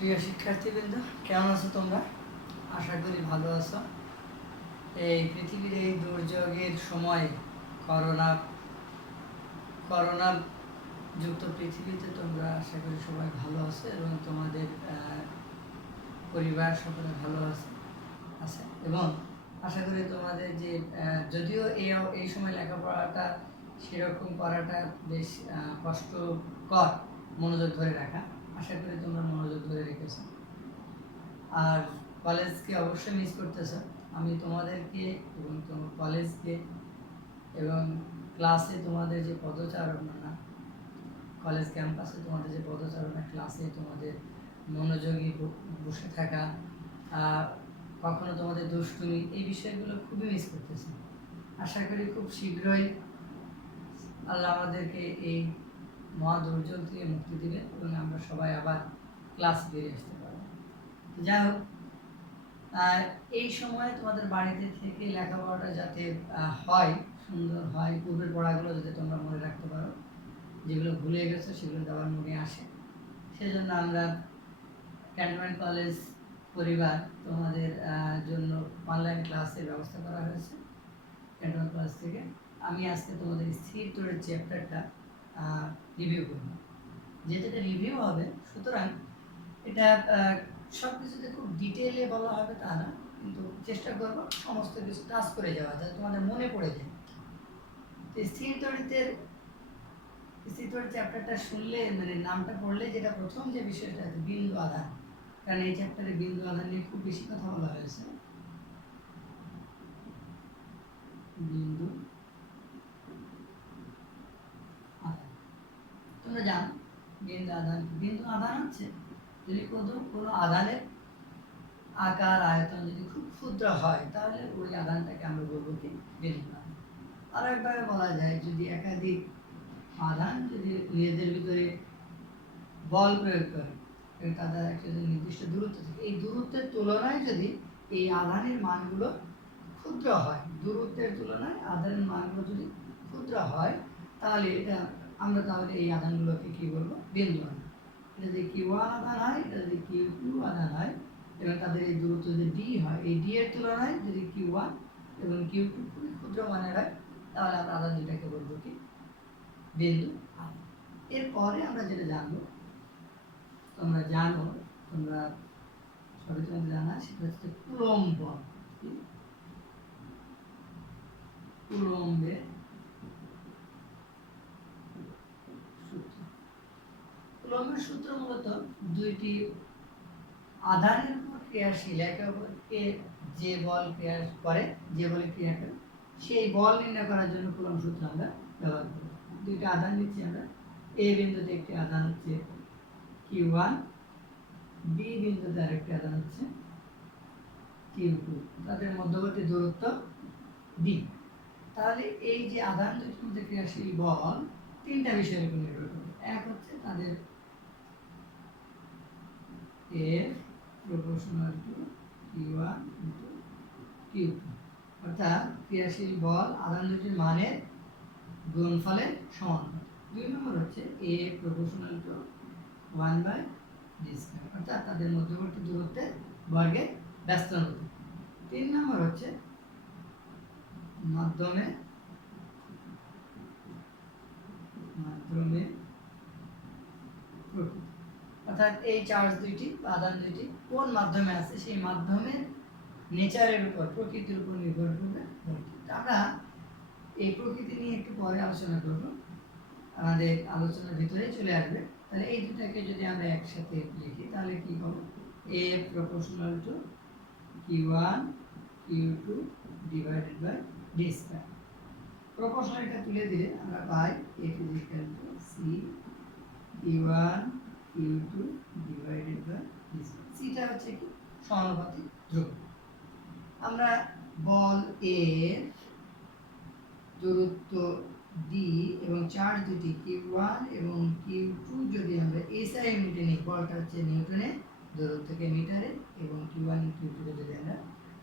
প্রিয় শিক্ষার্থীবৃন্দ, কেমন আছো তোমরা? আশা করি ভালো আছো। এই পৃথিবীর এই দুর্যোগের সময় করোনা করোনা যুক্ত পৃথিবীতে তোমরা আশা করি সবাই ভালো আছো এবং তোমাদের পরিবার সকলে ভালো আছে এবং আশা করি তোমাদের যে যদিও এই সময় লেখাপড়াটা সেরকম করাটা বেশ কষ্টকর, মনোযোগ ধরে রাখা। আশা করি তোমরা মনোযোগ ধরে রেখেছো আর কলেজকে অবশ্যই মিস করতেছো। আমি তোমাদেরকে এবং তোমার কলেজকে এবং ক্লাসে তোমাদের যে পদচারণা, কলেজ ক্যাম্পাসে তোমাদের যে পদচারণা, ক্লাসে তোমাদের মনোযোগী বসে থাকা, কখনো তোমাদের দুষ্টুমি, এই বিষয়গুলো খুবই মিস করতেছি। আশা করি খুব শীঘ্রই আল্লাহ আমাদেরকে এই মহা দুর্যোগ থেকে মুক্তি দিবেন এবং আমরা সবাই আবার ক্লাস বেরিয়ে আসতে পারবো। যাই হোক, এই সময় তোমাদের বাড়িতে থেকে লেখাপড়াটা যাতে হয়, সুন্দর হয়, পূর্বের পড়াগুলো যাতে তোমরা মনে রাখতে পারো, যেগুলো ভুলে গেছো সেগুলো আবার মনে আসে, সেজন্য আমরা ক্যান্টনমেন্ট কলেজ পরিবার তোমাদের জন্য অনলাইন ক্লাসের ব্যবস্থা করা হয়েছে ক্যান্টনমেন্ট কলেজ থেকে। আমি আজকে তোমাদের স্থির তৈরির চ্যাপ্টারটা রিভিউ করব, যেটা রিভিউ হবে, সুতরাং এটা সব কিছুতে খুব ডিটেলে বলা হবে তা না, কিন্তু চেষ্টা করবো সমস্ত কিছু টাচ করে যাওয়া যাতে তোমাদের মনে পড়ে যায়। স্থির তড়িতের চ্যাপ্টারটা শুনলে, মানে নামটা পড়লে যেটা প্রথম যে বিষয়টা আছে বিন্দু আধান, কারণ এই চ্যাপ্টারে বিন্দু আধান নিয়ে খুব বেশি কথা বলা হয়েছে। বিন্দু আধান তোমরা জানো বিন্দু আধান হচ্ছে যদি কোনো আধানের আকার আয়তন যদি খুব ক্ষুদ্র হয় তাহলে ওই আধানটাকে আমরা বলবো কি বিন্দু আধান। আর একভাবে বলা যায়, যদি একাধিক আধান যদি নিজেদের ভিতরে বল প্রয়োগ করে এবং তাদের একটা নির্দিষ্ট দূরত্ব থাকে, এই দূরত্বের তুলনায় যদি এই আধানের মানগুলো ক্ষুদ্র হয়, দূরত্বের তুলনায় আধানের মানগুলো যদি ক্ষুদ্র হয়, তাহলে তাহলে এই আধানগুলোকে কি বলবো? বিন্দু আধান। এটা যদি Q1 আধান হয়, এটা যদি Q2 আধান হয় এবং তাদের এই দূরত্ব যদি D হয়, এই D এর তুলনায় যদি Q1 এবং Q2 খুবই ক্ষুদ্র মানের হয়, তাহলে আমরা আধান দুটাকে বলবো কি? বিন্দু আধান। এরপরে আমরা যেটা জানবো, তোমরা জানো, তোমরা সবাই তোমাদের জানা, সেটা হচ্ছে কুলম্ব বল। কুলম্বের সূত্র। কুলম্বের সূত্র মূলত দুইটি আধানের উপর ক্রিয়াশীল, একে অপরকে যে বল ক্রিয়া করে, যে বলে ক্রিয়া করে, সেই বল নির্ণয় করার জন্য কুলম্ব সূত্র আমরা ব্যবহার করি। দুইটা আধান নিচ্ছি আমরা, এ বিন্দুতে একটি আধান হচ্ছে Q1, বি বিন্দুতে আরেকটি আধান হচ্ছে Q2, তাদের মধ্যবর্তী দূরত্ব D। তাহলে এই যে আধান দুটির মধ্যে ক্রিয়াশীল বল তিনটা বিষয়ের উপর নির্ভর করে। এক হচ্ছে তাদের F proportional to Q1 into Q2, অর্থাৎ ক্রিয়াশীল বল আধান দুটির মানের গুণফলের সমানুপাতিক। দুই নম্বর হচ্ছে A proportional to 1/d², অর্থাৎ তাদের মধ্যবর্তী দূরত্বের বর্গের ব্যস্ত অনুপাত। তিন নম্বর হচ্ছে মাধ্যমে প্রকৃতি, অর্থাৎ এই চার্জ দুইটি বা আধান দুইটি কোন মাধ্যমে আছে সেই মাধ্যমের নেচারের উপর, প্রকৃতির উপর নির্ভর করবে। আমরা এই প্রকৃতি নিয়ে একটু পরে আলোচনা করব, আমাদের আলোচনার ভিতরে চলে আসবে। তাহলে এই দুটাকে যদি আমরা একসাথে লিখি তাহলে কি হবে? A proportional to Q1 Q2 divided by d²। প্রপোর্শনালটা তুলে দিলে আমরা পাই F is equal to C Q1 Q2 divided by d²। সিটা হচ্ছে কি? সমানুপাতিক ধ্রুবক। আমরা বল এর দূরত্ব D এবং চার্জ দুটি Q1 এবং Q2 যদি আমরা SI ইউনিটে নিই, বলটা হচ্ছে নিউটনে, দূরত্বকে মিটারে, এবং Q1 এবং Q2 কে যদি আমরা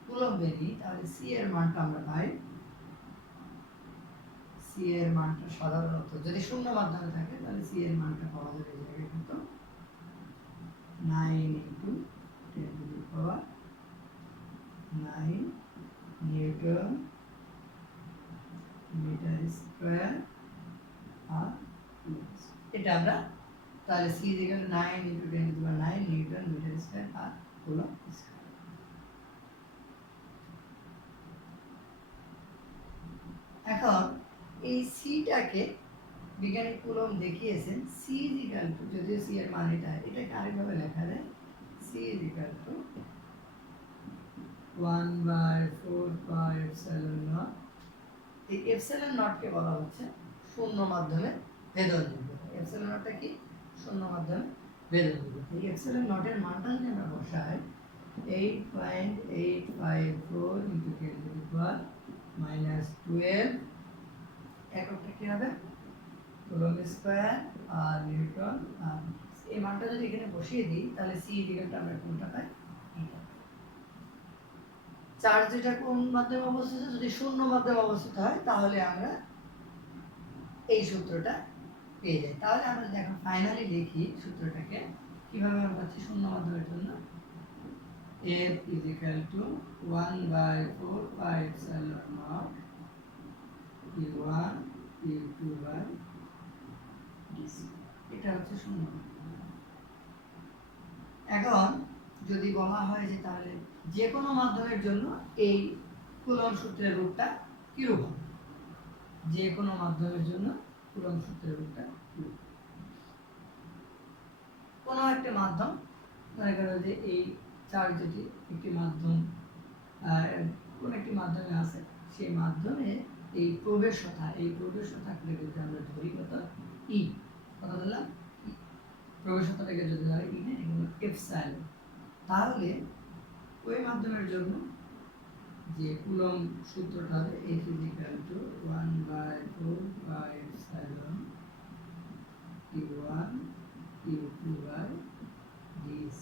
কুলম্বে নিই, তাহলে C এর মানটা আমরা পাই, C এর মানটা সাধারণত যদি শূন্য মাধ্যমে থাকে তাহলে C এর মানটা পাওয়া যাবে এই জায়গায় কিন্তু 9 নিউটন মিটার স্কয়ার আর এটা আমরা তাহলে c = 9 × 10⁹ নিউটন মিটার স্কয়ার আর কুলম্ব স্কয়ার। এখন এই সিটাকে বিজ্ঞানী কুলম্ব দেখিয়েছেন c যদিও c এর মান এটাকে আরেকভাবে লেখা যায় c = 1/4πε0। এই এপসিলন নট কে বলা হচ্ছে শূন্য মাধ্যমে ভেদনযোগ্যতা। এপসিলন নটটা কি? শূন্য মাধ্যমে ভেদনযোগ্যতা। এই এপসিলন নটের মানটা যদি আমরা বসাই 8.854 × 10⁻⁻12 এককটা কি হবে? কুলম্ব স্কয়ার আর নিউটন। আর এই মানটা যদি এখানে বসিয়ে দিই তাহলে c = আমরা কোনটা পাই? এটা। চার্জ যেটা কোন মাধ্যমে অবস্থিত, যদি শূন্য মাধ্যমে অবস্থিত হয় তাহলে আমরা এই সূত্রটা পেয়ে যাই। তাহলে আমরা যদি এখন ফাইনালি লিখি সূত্রটাকে কিভাবে আমরা পাচ্ছি শূন্য মাধ্যমের জন্য F = 1/4πε0 Q1 Q2/dc। এটা হচ্ছে শূন্য মাধ্যম। এখন যদি বলা হয় যে তাহলে যে কোনো মাধ্যমের জন্য এই কুলম্ব সূত্রের রূপটা কিরূপ হবে? যে কোনো মাধ্যমের জন্য কুলম্ব সূত্রের রূপটা কিরূপ? কোনো একটা মাধ্যম, মনে করো যে এই চার্জ যদি একটি মাধ্যম কোন একটি মাধ্যমে আছে, সেই মাধ্যমে এই প্রবেশতা যদি আমরা ধরি কত ই, কত ধরলাম ই, প্রবেশতাটাকে যদি ধরি ই এগুলো এপসাইলন, তাহলে ওই মাধ্যমের জন্য যে কুলম্ব সূত্রটা হবে F = 1/4πε Q1 Q2/dc।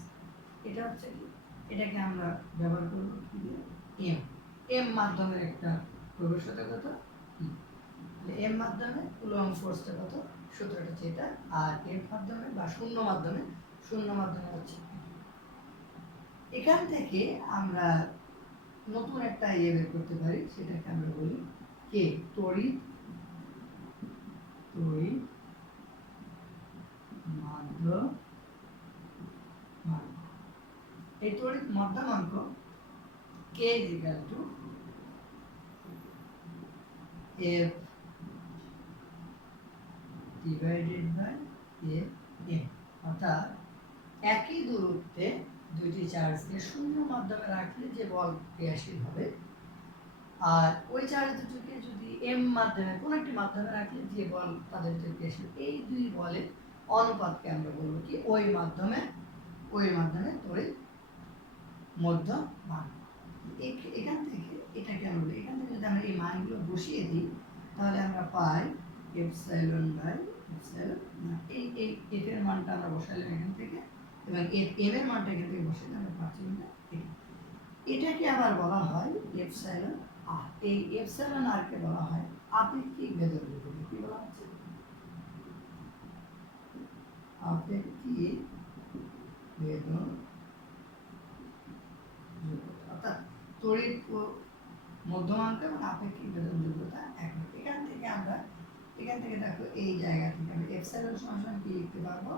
এটা হচ্ছে কি, এটাকে আমরা ব্যবহার করব কি দিয়ে? m মাধ্যমের একটা প্রবেশতা কত ই, তাহলে m মাধ্যমে কুলম্ব ফোর্সটা কত, সূত্রটা হচ্ছে এটা। আর f মাধ্যমে বা শূন্য মাধ্যমে হচ্ছে এখান থেকে আমরা নতুন একটা বের করতে পারি, সেটাকে আমরা বলি কে তড়িৎ মাধ্যমাঙ্ক। এই তড়িৎ মাধ্যমাঙ্ক k = F / m, অর্থাৎ একই দূরত্বে দুইটি চার্জকে শূন্য মাধ্যমে রাখলে যে বল ক্রিয়াশীল হবে, আর ওই চার্জ দুটোকে যদি m মাধ্যমে কোন একটি মাধ্যমে রাখলে যে বল তাদের ভিতরে ক্রিয়াশীল, এই দুই বলের অনুপাতকে আমরা বলবো কি ওই মাধ্যমে তড়িৎ মধ্যমাঙ্ক। এখান থেকে এটাকে আমরা বলি, এখান থেকে যদি আমরা এই মানগুলো বসিয়ে দিই তাহলে আমরা পাই এপসাইলন এই এফ এর মানটা আমরা বসাইলাম এখান থেকে, এবং এফ এম এর মানটা এখান থেকে বসাইলে আমরা পাচ্ছি না এটা। এটাকে আবার বলা হয় এপসাইলন আর। এই এপসাইলন আর কে বলা হয় আপেক্ষিক ভেদনযোগ্যতা। কি বলা হচ্ছে? আপেক্ষিক ভেদনযোগ্যতা, অর্থাৎ তড়িৎ মধ্যমাঙ্ক এবং আপেক্ষিক ভেদনযোগ্যতা একই। এখান থেকে দেখো এই জায়গা থেকে আমি এপসাইলন সমান কি লিখতে পারবো?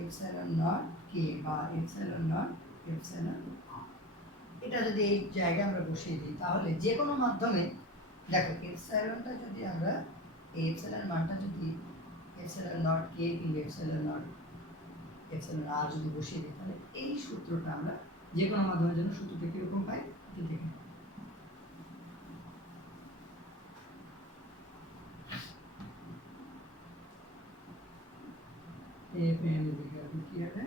এপসাইলন নট কে বা এপসাইলন নট এপসাইলন আর। এটা যদি এই জায়গায় আমরা বসিয়ে দিই তাহলে যে কোনো মাধ্যমে দেখো এপসাইলনটা যদি আমরা এই এপসাইলন মানটা যদি এপসাইলন নট কে কিংবা এপসাইলন আর যদি বসিয়ে দিই তাহলে এই সূত্রটা আমরা যে কোনো মাধ্যমের জন্য সূত্রটা কিরকম পাই দেখে। Fm = কি হবে?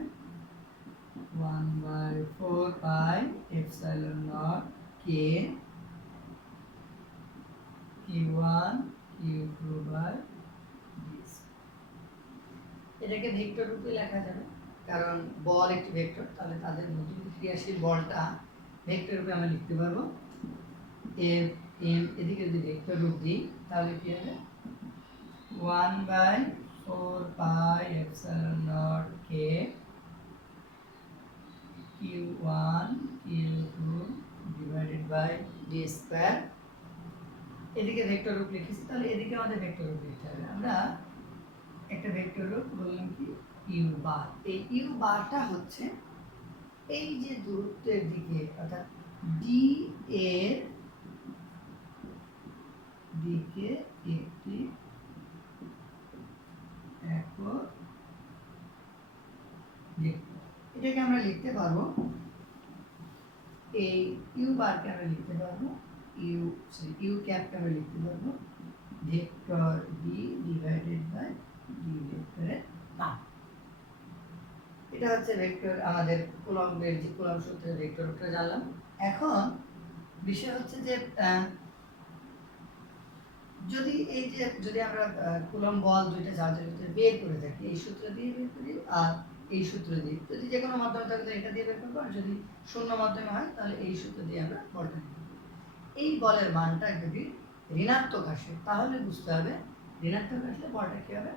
1/4πε0 k Q1 Q2/dc। এটাকে ভেক্টর রূপে লেখা যাবে, কারণ বল একটি ভেক্টর, তাহলে তাদের মধ্যে ক্রিয়াশীল বলটা ভেক্টর রূপে আমরা লিখতে পারবো। F m এদিকে যদি ভেক্টর রূপ দিই তাহলে কি হবে? 1/4πε0 k Q1 Q2/d²। এদিকে ভেক্টর রূপ লিখেছি, তাহলে এদিকে আমাদের ভেক্টর রূপ লিখতে হবে। আমরা একটা ভেক্টর রূপ বললাম কি ইউ বার। এই ইউ বারটা হচ্ছে এই যে দূরত্বের দিকে অর্থাৎ ডি এর দিকে একটি একক ভেক্টর। এটাকে আমরা লিখতে পারবো, এই ইউ বারকে আমরা লিখতে পারবো ইউ ক্যাপকে আমরা লিখতে পারবো vector D divided by D ভেক্টরের নাম। এটা হচ্ছে ভেক্টর, আমাদের কুলম্বের যে কুলম্ব সূত্রের ভেক্টরটা জানলাম। এখন বিষয় হচ্ছে যে যদি আমরা কুলম্ব বল দুইটা চার্জের ভিতরে বের করে থাকি, এই সূত্র দিয়ে বের করি আর এই সূত্র দিয়ে, যদি যে কোনো মাধ্যমে থাকলে এটা দিয়ে বের করবো, আর যদি শূন্য মাধ্যমে হয় তাহলে এই সূত্র দিয়ে আমরা বলটা নিব। এই বলের মানটা যদি ঋণাত্মক আসে তাহলে বুঝতে হবে ঋণাত্মক আসলে বলটা কি হবে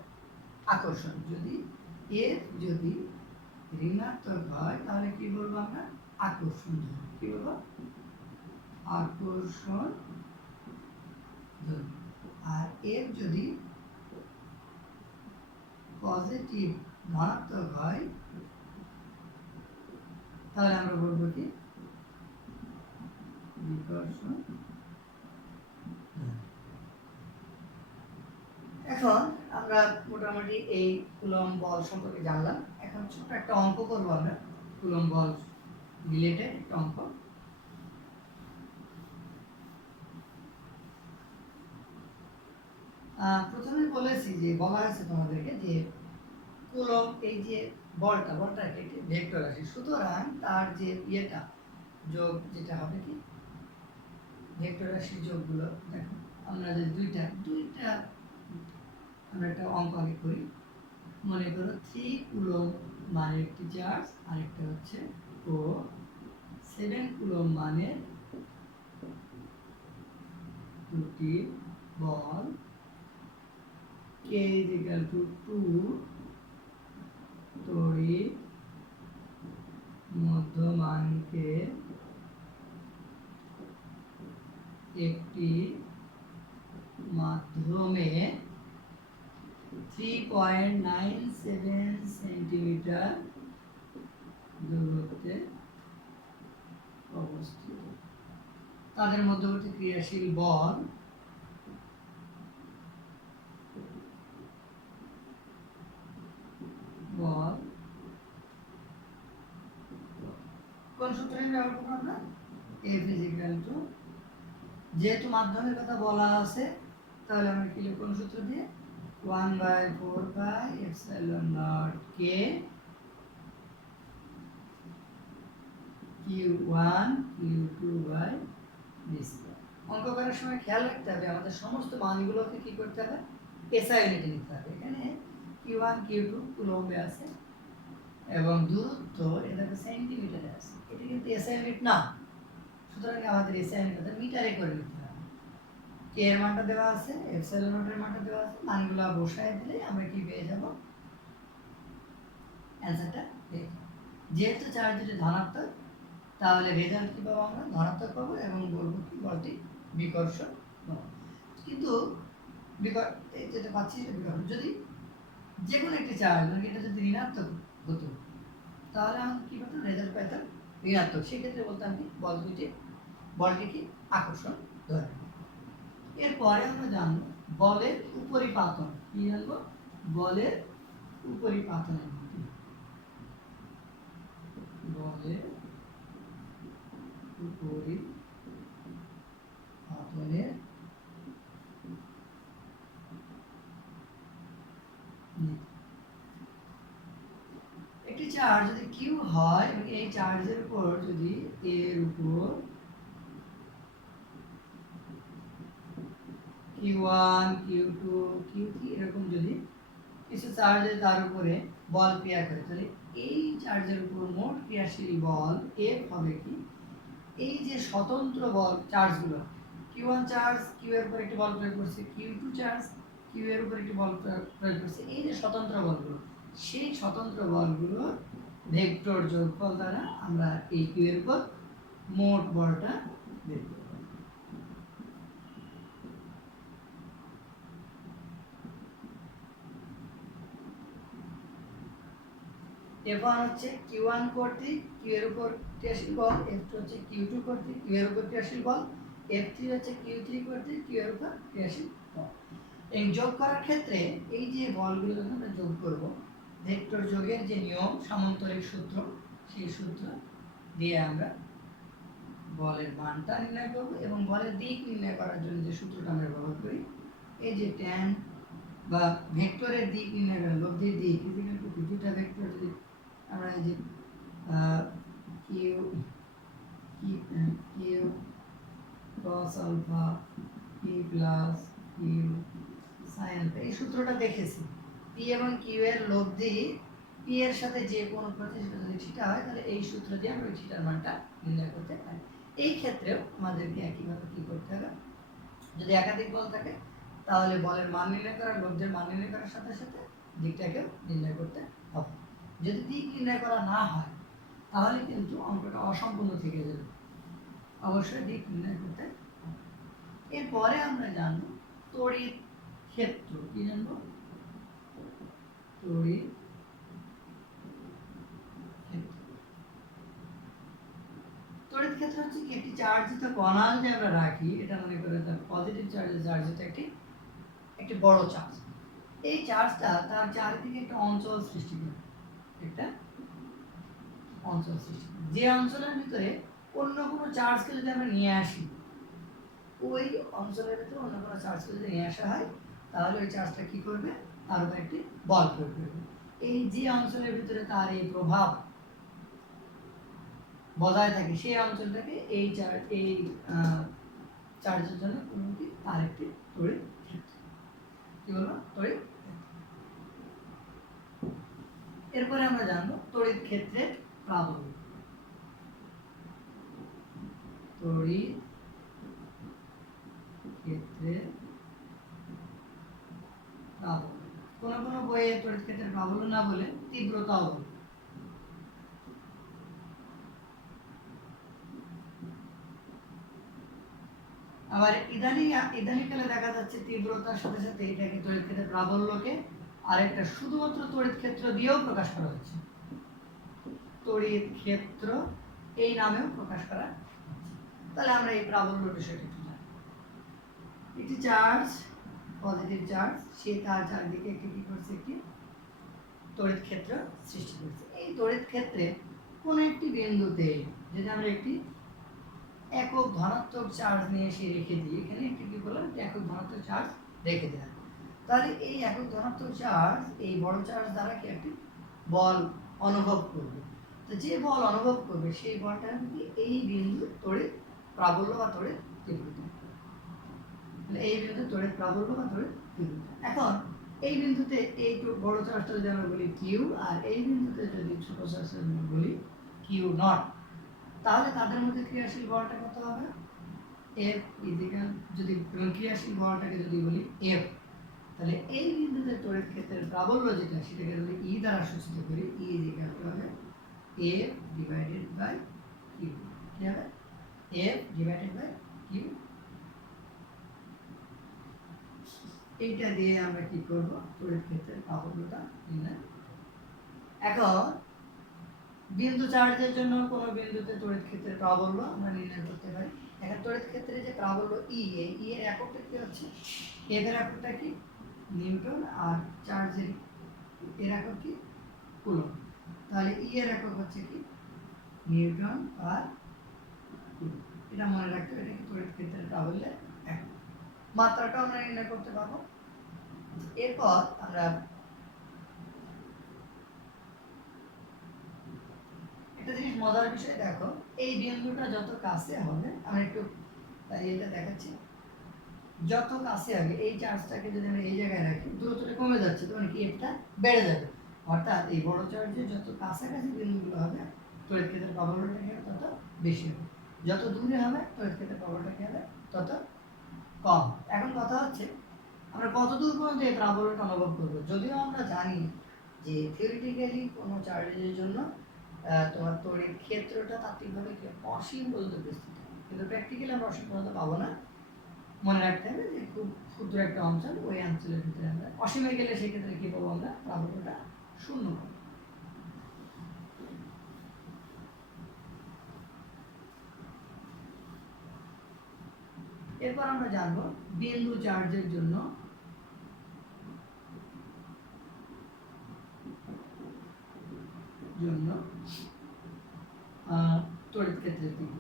আকর্ষণ। যদি যদি ঋণাত্মক হয় তাহলে কি বলবো আমরা আকর্ষণ ধর্ম। কি বলবো আকর্ষণ ধর্ম। আর যদি পজিটিভ ধনাত্মক হয় তাহলে আমরা বলবো কি বিকর্ষণ। এখন আমরা মোটামুটি এই কুলম্ব বল সম্পর্কে জানলাম। এখন ছোট একটা অঙ্ক করবো আমরা কুলম্ব বল রিলেটেড একটা অঙ্ক। প্রথমে বলেছি যে বলা আছে তোমাদেরকে যে কুলম্ব এই যে বলটা একটি ভেক্টর রাশি, সুতরাং তার যে ইয়েটা যোগ যেটা হবে কি ভেক্টর রাশির যোগগুলো দেখো আমরা যে দুইটা আমরা একটা অঙ্ক আগে করি। মনে করো 3 কুলম্ব মানের একটি চার্জ, আরেকটা হচ্ছে 7 কুলম্ব মানের দুটি বল k = 2 তড়িৎ মধ্যমানকে একটি মাধ্যমে 3.97 সেন্টিমিটার দূরত্বে অবস্থিত। তাদের মধ্যবর্তী ক্রিয়াশীল বল কোন সূত্রে ব্যবহার করব আমরা F = যেহেতু মাধ্যমের কথা বলা আছে তাহলে আমরা কি লিখব কোন সূত্র দিয়ে 1/4πε0 k q1 q2/d²। অঙ্ক করার সময় খেয়াল রাখতে হবে আমাদের সমস্ত মানগুলোকে কি করতে হবে এসআই ইউনিটে নিতে হবে। এখানে q1 q2 কুলম্বে আছে এবং দূরত্ব এটা সেন্টিমিটারে আছে, এটা কিন্তু এসআই ইউনিট না, সুতরাং আমাদের এসআই ইউনিট মিটারে করে নিতে হবে। কে এর মানটা দেওয়া আছে, এপসাইলন নট এর মানটা দেওয়া আছে, মানগুলো বসায় দিলে আমরা কি পেয়ে যাব অ্যানসারটা পেয়ে যাব। যেহেতু চার্জ দুটো ধনাত্মক তাহলে রেজাল্ট কি পাবো আমরা ধনাত্মক পাবো এবং বলবো কি বলটি বিকর্ষণ। কিন্তু যেটা পাচ্ছি বিকর্ষণ যদি যে কোনো একটি চার্জ মানে এটা যদি ঋণাত্মক হতো তাহলে আমাদের কি হতো রেজাল্ট পাইতাম ঋণাত্মক। সেক্ষেত্রে বলতাম কি বলটি কি আকর্ষণ ধরে। এরপরে আমরা জানবো বলের উপরিপাতন। কি জানবো বলের উপরিপাতনের নীতি। বলের উপরিপাতনের নীতি। একটি চার্জ যদি কিউ হয় এবং এই চার্জের উপর যদি এর উপর Q1 Q2 Q3 এরকম যদি কিছু চার্জে তার উপরে বল ক্রিয়া করে তাহলে এই চার্জের উপর মোট ক্রিয়াশীল বল F হবে কি এই যে স্বতন্ত্র বল চার্জগুলো Q1 চার্জ Q এর উপর একটি বল প্রয়োগ করছে, Q2 চার্জ Q এর উপর একটি বল প্রয়োগ করছে, এই যে স্বতন্ত্র বলগুলো সেই স্বতন্ত্র বলগুলো ভেক্টর যোগফল দ্বারা আমরা এই Q এর উপর মোট বলটা বের করব। F1 হচ্ছে Q1 কর্তৃক Q এর উপর ক্রিয়াশীল বল, F2 হচ্ছে Q2 কর্তৃক Q এর উপর ক্রিয়াশীল বল, F3 হচ্ছে Q3 কর্তৃক Q এর উপর ক্রিয়াশীল বল। এই যোগ করার ক্ষেত্রে এই যে বলগুলো যখন আমরা যোগ করব, ভেক্টর যোগের যে নিয়ম, সামান্তরিক সূত্র, সেই সূত্র দিয়ে আমরা বলের মানটা নির্ণয় করব এবং বলের দিক নির্ণয় করার জন্য যে সূত্রটা আমরা ব্যবহার করি, এই যে ট্যান বা ভেক্টরের দিক নির্ণয় করা, লব্ধির দিক ইকুয়াল টু দুটো ভেক্টর যদি আমরা এই যে Q Q cos alpha P plus Q sine alpha, এই সূত্রটা দেখেছি। পি এবং কিউ এর লব্ধি পি এর সাথে যে কোনো প্রতিষ্ঠা যদি থিটা হয়, তাহলে এই সূত্র দিয়ে আমরা ওই থিটার মানটা নির্ণয় করতে পারি। এই ক্ষেত্রেও আমাদেরকে একইভাবে কি করতে হবে, যদি একাধিক বল থাকে তাহলে বলের মান নির্ণয় করা, লব্ধের মান নির্ণয় করার সাথে সাথে দিকটাকেও নির্ণয় করতে হবে। যদি দিক নির্ণয় করা না হয় তাহলে কিন্তু অঙ্কটা অসম্পূর্ণ থেকে যাবে, অবশ্যই দিক নির্ণয় করতে হবে। এরপরে আমরা জানবো তড়িৎ ক্ষেত্র। কি জানবো? তড়িৎ ক্ষেত্র। তড়িৎ ক্ষেত্র হচ্ছে কি, একটি চার্জিত কণা যদি আমরা রাখি, এটা মনে করে তার পজিটিভ চার্জিত একটি বড় চার্জ, এই চার্জটা তার চারিদিকে একটা অঞ্চল সৃষ্টি করে, একটা অঞ্চল সৃষ্টি করে। যে অঞ্চলের ভিতরে অন্য কোনো চার্জকে যদি আমরা নিয়ে আসি, ওই অঞ্চলের ভিতরে অন্য কোনো চার্জকে যদি নিয়ে আসা হয়, তাহলে ওই চার্জটা কি করবে, তার উপর একটি বল প্রয়োগ করবে। এই যে অঞ্চলের ভিতরে তার এই প্রভাব বজায় থাকে, সেই অঞ্চলটাকে এই চার্জের জন্য কি তার একটি তড়িৎ ক্ষেত্র। কি বলবো? তড়িৎ। এরপরে আমরা জানবো তড়িৎ ক্ষেত্রের প্রাবল্য। তড়িৎ ক্ষেত্রের প্রাবল্য, কোন কোন বইয়ে তড়িৎ ক্ষেত্রের প্রাবল্য না বলে তীব্রতাও বলে। আবার ইদানিংকালে দেখা যাচ্ছে তীব্রতার সাথে সাথে এটাকে তড়িৎ ক্ষেত্রের প্রাবল্যকে আরেকটা শুধুমাত্র তড়িৎ ক্ষেত্র দিয়েও প্রকাশ করা হচ্ছে, তড়িৎ ক্ষেত্র এই নামেও প্রকাশ করা হচ্ছে। তাহলে আমরা এই প্রাবল্য বিষয়টা কি জানি? একটি চার্জ, পজিটিভ চার্জ, সে তার চারদিকে একটি কি করছে, একটি তড়িৎ ক্ষেত্র সৃষ্টি করছে। এই তড়িৎ ক্ষেত্রে কোন একটি বিন্দুতে যদি আমরা একটি একক ধনাত্মক চার্জ নিয়ে এসে রেখে দিই, এখানে একটি কি বললাম, একক ধনাত্মক চার্জ রেখে দেওয়া, তাহলে এই একক ধনাত্মক চার্জ এই বড় চার্জ দ্বারা কি একটি বল অনুভব করবে। তো যে বল অনুভব করবে সেই বলটা কি এই বিন্দু তড়িৎ প্রাবল্য বা তড়িৎ তীব্রতা। এই বিন্দু তড়িৎ প্রাবল্য বা তড়িৎ তীব্রতা। এখন এই বিন্দুতে এই বড় চার্জটা যদি আমরা বলি কিউ, আর এই বিন্দুতে যদি ছোট চার্জটা বলি কিউ নট, তাহলে তাদের মধ্যে ক্রিয়াশীল বলটা কত হবে? এফ ইজিক্যাল, যদি ক্রিয়াশীল বলটাকে যদি বলি এফ, তাহলে এই বিন্দুতে তড়িৎ ক্ষেত্রের প্রাবল্য যেটা, সেটাকে যদি ই দ্বারা সূচিত করি, ই ইজিক্যাল হবে এফ ডিভাইডেড বাই কিউ। কি হবে? F divided by Q. এইটা দিয়ে আমরা কি করব, তড়িৎ ক্ষেত্রের প্রাবল্যটা নির্ণয়। এখন বিন্দু চার্জের জন্য কোন বিন্দুতে তড়িৎ ক্ষেত্রের প্রাবল্য আমরা নির্ণয় করতে পারি। এখন তড়িৎ ক্ষেত্রে যে প্রাবল্য ই, এই ই এর এককটা কি হচ্ছে, এফ এর এককটা কি নিউটন, আর চার্জের এর একক কি কুলম্ব। তাহলে ই এর একক হচ্ছে কি নিউটন আর কুলম্ব। এটা মনে রাখতে হবে, এটা কি তড়িৎ ক্ষেত্রের প্রাবল্যের একক। মাত্রাটা আমরা নির্ণয় করতে পারবো। এরপর আমরা একটা জিনিস মজার বিষয় দেখো, এই বিন্দুটা যত কাছে হবে, আমরা একটু এটা দেখাচ্ছি, যত কাছে হবে এই চার্জটাকে যদি আমরা এই জায়গায় রাখি, দূরত্বটা কমে যাচ্ছে, তো মানে কি এটা বেড়ে যাবে। অর্থাৎ এই বড় চার্জের যত কাছাকাছি বিন্দুগুলো হবে, তড়িৎ ক্ষেত্রের প্রবলটা কি হবে, তত বেশি হবে। যত দূরে হবে তড়িৎ ক্ষেত্রের প্রবলটা কি হবে, তত কম। এখন কথা হচ্ছে আমরা কত দূর পর্যন্ত এই প্রাবল্যটা অনুভব করবো। যদিও আমরা জানি যে থিওরিটিক্যালি কোনো চার্জের জন্য তোমার তড়িৎ ক্ষেত্রটা তাত্ত্বিকভাবে কি অসীম পর্যন্ত বিস্তৃত, কিন্তু প্র্যাকটিক্যালি আমরা অসীম পর্যন্ত পাবো না। মনে রাখতে হবে যে খুব ক্ষুদ্র একটা অঞ্চল, ওই অঞ্চলের ভিতরে আমরা অসীমে গেলে সেক্ষেত্রে কি পাবো, আমরা প্রাবল্যটা শূন্য পাবো। এরপর আমরা জানবো বিন্দু চার্জের জন্য তড়িৎ ক্ষেত্রের দিক।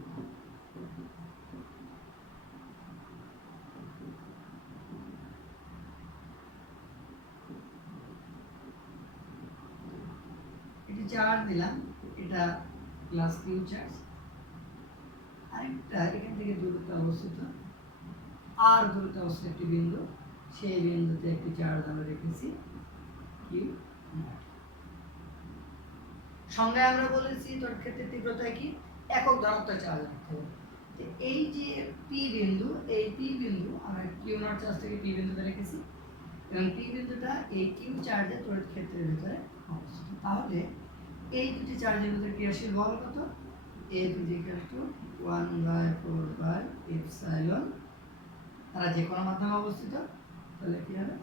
এটি চার্জ দিলাম, এটা প্লাস কিউ চার্জ, আরেকটা এখান থেকে দূরত্বে অবস্থিত আর দূরত্বে অবস্থিত একটি বিন্দু, সেই বিন্দুতে একটি চার্জ আমরা রেখেছি কিউ নট। সংজ্ঞায় আমরা বলেছি তড়িৎ ক্ষেত্রের তীব্রতা কি, একক ধনাত্মক চার্জ রাখতে হবে। এই যে পি বিন্দু, এই পি বিন্দু আমরা কিউ নট চার্জটাকে পি বিন্দুতে রেখেছি এবং পি বিন্দুটা এই কিউ চার্জের তড়িৎ ক্ষেত্রের ভিতরে অবস্থিত। তাহলে এই দুটি চার্জের ভিতরে ক্রিয়াশীল বল কত? F = 1/4 পাই এপসাইলন, তারা যে কোনো মাধ্যমে অবস্থিত, তাহলে কি হবে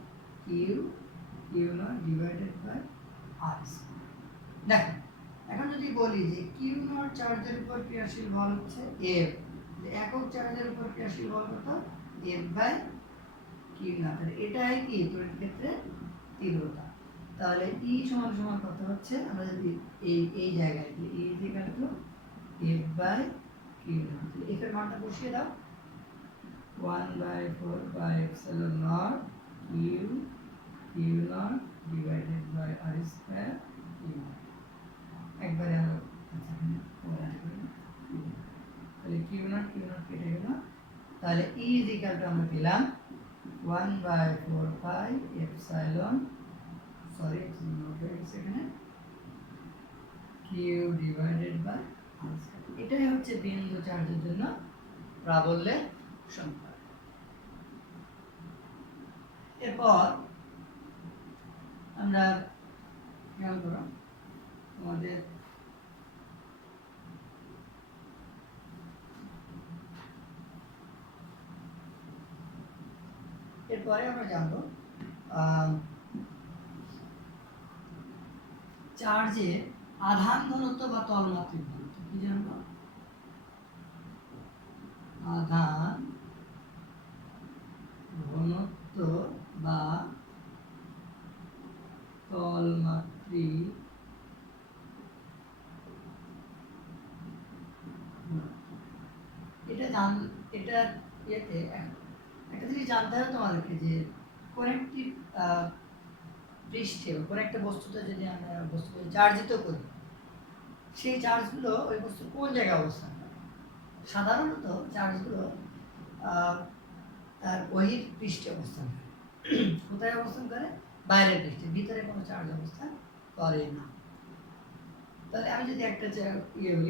কিউ নট ডিভাইডেড বাই আর। দেখো এখন যদি বলি যে কিউ নট চার্জের উপর ক্রিয়াশীল বল হচ্ছে F, একক চার্জের উপর ক্রিয়াশীল বল কত? F by Q naught. এটাই কি তড়িৎ ক্ষেত্রের তীব্রতা। তাহলে E সমান সমান কত হচ্ছে, আমরা যদি এই জায়গায় E = F by Q naught, F এর মানটা বসিয়ে দাও, 1/4 pi epsilon naught Q naught divided by R square Q naught. একবারে আমরা তাহলে কিউ নট কেটে গেল, তাহলে E = আমরা পেলাম 1/4 পাই এপসাইলন, সরি এখানে Q divided by R square. এটাই হচ্ছে বিন্দু চার্জের জন্য প্রাবল্যের সংখ্যা। এরপর আমরা খেয়াল করো আমাদের এরপরে আমরা জানবো চার্জের আধান ঘনত্ব বা তলমাত্রিক ঘনত্ব। কি জানবো? আধান ঘনত্ব বা তলমাত্রিক এটা ইয়েতে একটা জিনিস জানতে হবে তোমাদেরকে, যে কোন একটি পৃষ্ঠে কোন একটা বস্তুতে যদি আমরা বস্তুকে চার্জিত করি, সেই চার্জগুলো ওই বস্তুর কোন জায়গায় অবস্থান করে। সাধারণত চার্জগুলো তার বহির পৃষ্ঠে অবস্থান করে। কোথায় অবস্থান করে? বাইরের পৃষ্ঠে, ভিতরে কোনো চার্জ অবস্থান করে না। তাহলে আমি যদি একটা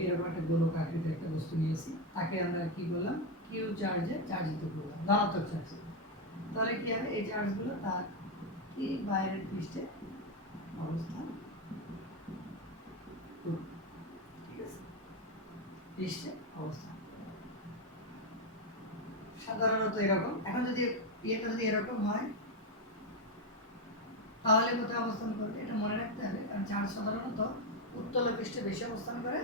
এরকম একটা গোলক আকৃতির একটা বস্তু নিয়েছি, তাকে আমরা কি করলাম? কিউ চার্জে চার্জিত করলাম, ধনাত্মক চার্জ। তাহলে কি হবে? এই চার্জগুলো তার কি বাইরের পৃষ্ঠে অবস্থান, ঠিক আছে, পৃষ্ঠে অবস্থান সাধারণত এরকম। এখন যদি এটা যদি এরকম হয় তাহলে কোথায় অবস্থান করবে? এটা মনে রাখতে হবে, কারণ চার্জ সাধারণত উত্তল পৃষ্ঠে বেশি অবস্থান করে,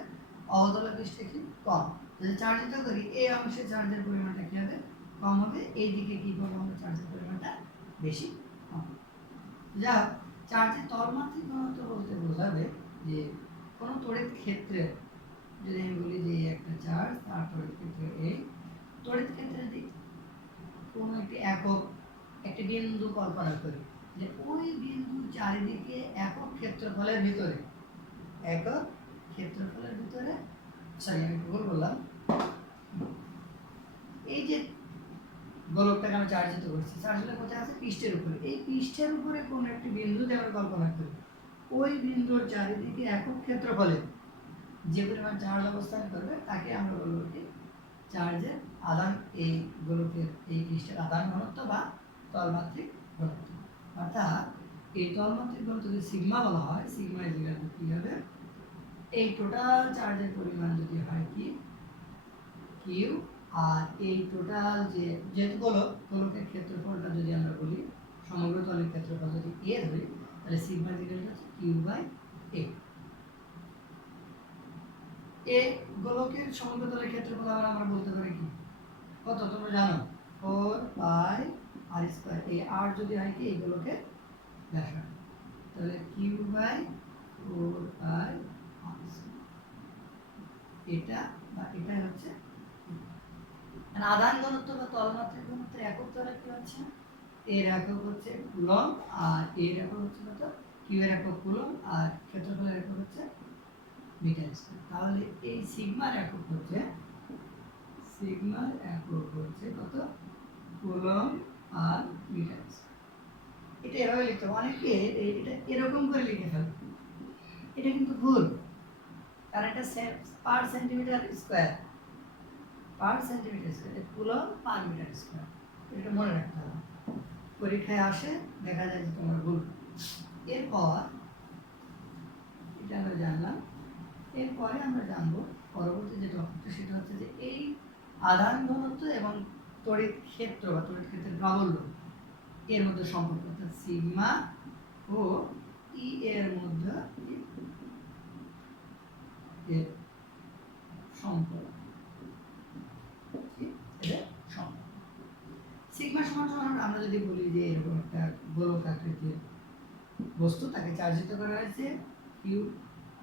অবতল পৃষ্ঠে কি কম। যদি চার্জিত করি এই অংশে চার্জের পরিমাণটা কি হবে? কম হবে। এই দিকে কি করবো আমরা? চার্জের পরিমাণটা বেশি কম। যা চার্জের তলমাত্রিক ঘনত্ব বলতে বোঝাবে যে কোনো তড়িৎ ক্ষেত্রে, যদি আমি বলি যে একটা চার্জ, তার তড়িৎ ক্ষেত্রে এই তড়িৎ ক্ষেত্রের দিক কোনো একটি একক একটি বিন্দু কল্পনা করি, যে ওই বিন্দুর চারিদিকে একক ক্ষেত্রফলের ভিতরে সরি আমি ভুল বললাম, এই যে গোলকটাকে আমি চার্জিত করছি, চার্জটা কোথায় আছে? পৃষ্ঠের উপরে। এই পৃষ্ঠের উপরে কোন একটি বিন্দুতে আমরা কল্পনা করি, ওই বিন্দুর চারিদিকে একক ক্ষেত্রফলে যে পরিমাণ চার্জ অবস্থান করবে তাকে আমরা বলবো কি চার্জের আধান, এই গোলকের এই পৃষ্ঠের আধান ঘনত্ব বা তলমাত্রিক ঘনত্ব। অর্থাৎ এই তলমাত্রিক ঘনত্ব যদি সিগমা বলা হয়, সিগমা ইকুয়াল কি হবে? এই টোটাল চার্জের পরিমাণ যদি হয় কি কিউ, আর এই টোটাল যেহেতু গোলকের ক্ষেত্রফলটা যদি আমরা বলি, সমগ্র তলের ক্ষেত্রফল যদি এ ধরি, তাহলে সিগমা ইকুয়াল হচ্ছে কিউ বাই এ। এ গোলকের সমগ্র তলের ক্ষেত্রফল আবার আমরা বলতে পারি কি কত? তোমরা জানো ফোর পাই আর স্কোয়ার, এই আর যদি হয় কি এগুলোকে ব্যাসার্ধ, তাহলে Q by four pi R square, এটা বা এটা হচ্ছে আধান ঘনত্ব বা তলমাত্রার ঘনত্বের একক দ্বারা কি হচ্ছে, এর একক হচ্ছে কুলম্ব আর এর একক হচ্ছে কত, কিউ এর একক কুলম্ব আর ক্ষেত্রফলের একক হচ্ছে মিটার স্কয়ার। তাহলে এই সিগমার একক হচ্ছে কত, কুলম্ব আর মিটার স্কয়ার। এটা এভাবে লিখতে হবে, অনেকে এটা এরকম করে লিখে ফেলে, এটা কিন্তু ভুল, কারণ এটা per centimetre square, per centimetre square, coulomb per metre square, এটা মনে রাখতে হবে, পরীক্ষায় আসে দেখা যায় যে তোমার ভুল। এরপর এটা আমরা জানলাম, এরপরে আমরা জানবো পরবর্তী যে টপিকটা, সেটা হচ্ছে যে এই আধান ঘনত্ব এবং তড়িৎ ক্ষেত্র বা তড়িৎ ক্ষেত্রের প্রাবল্য এর মধ্যে সম্পর্ক, অর্থাৎ সিগমা ও ই এর মধ্যে এর সম্পর্ক, সিগমা সমান সমান আমরা যদি বলি যে এরকম একটা গোলক আকৃতির বস্তু, তাকে চার্জিত করা হয়েছে কিউ,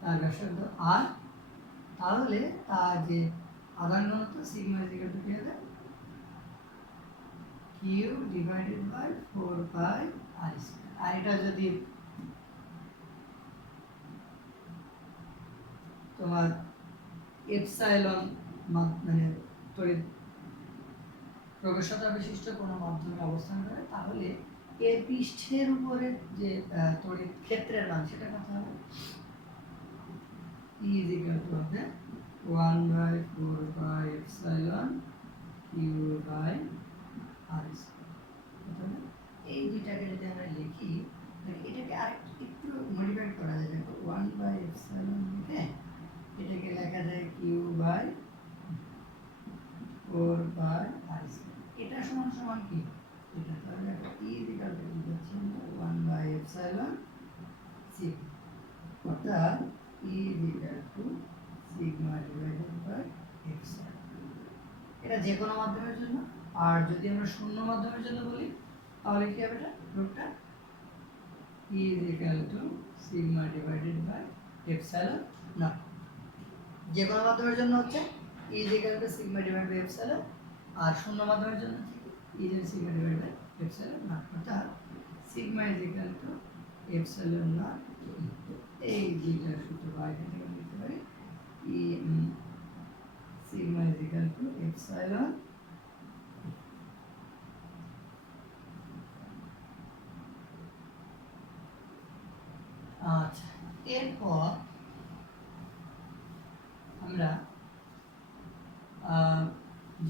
তার ব্যাসার্ধ আর, তাহলে তার যে আধান ঘনত্ব সিগমা ইজ ইকুয়াল টু কি হবে, Q divided by 4 pi R square. আর এটা যদি তোমার এপসাইলন মানে তড়িৎ প্রবেশতা বিশিষ্ট কোনো মাধ্যমে অবস্থান করে, তাহলে এর পৃষ্ঠের উপরে যে তড়িৎ ক্ষেত্রের মান সেটা কত হবে, E is equal to হবে 1/4 pi epsilon Q by R square. এই দুইটাকে যদি আমরা লিখি, এটাকে আরেকটু একটু মডিফাই করা যায়, দেখো 1/এপসাইলন লিখে এটাকে লেখা যায় Q by 4 pi R square. এটা সমান সমান কি, এটা তাহলে দেখো E is equal to কি হচ্ছে 1/এপসাইলন সিগমা, অর্থাৎ E is equal to sigma divided by epsilon. এটা যে কোনো মাধ্যমের জন্য, আর যদি আমরা শূন্য মাধ্যমের জন্য বলি তাহলে কি হবে, এটা রূপটা E is equal to sigma divided by epsilon naught. যে কোনো মাধ্যমের জন্য হচ্ছে E is equal to sigma divided by epsilon, আর শূন্য মাধ্যমের জন্য E is equal to sigma divided by epsilon naught, অর্থাৎ sigma is equal to epsilon naught. এই দুইটা সূত্র বাইরে থেকে লিখতে পারি, E sigma is equal to epsilon. আচ্ছা, এরপর আমরা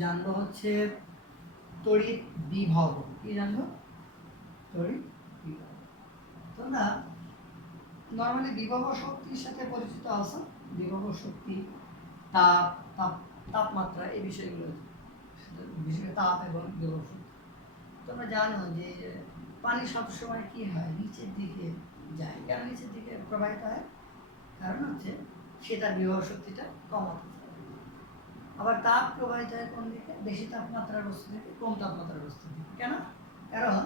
জানবো হচ্ছে তড়িৎ বিভব। কি জানবো, তড়িৎ বিভব। তোমরা নর্মালি বিভব শক্তির সাথে পরিচিত আছো, বিভব শক্তি, তাপ, তাপমাত্রা, এই বিষয়গুলো, বিশেষ করে তাপ এবং বিভব শক্তি। তোমরা জানো যে পানি সবসময় কি হয়, নিচের দিকে যায়, কেন নিচের দিকে প্রবাহিত হয়, কারণ হচ্ছে সে তার বিভব শক্তিটা কমাতে চায়। আবার তাপ প্রবাহিত হয় কোন দিকে, বেশি তাপমাত্রার বস্তু থেকে কম তাপমাত্রার বস্তু থেকে। কেন, কারণ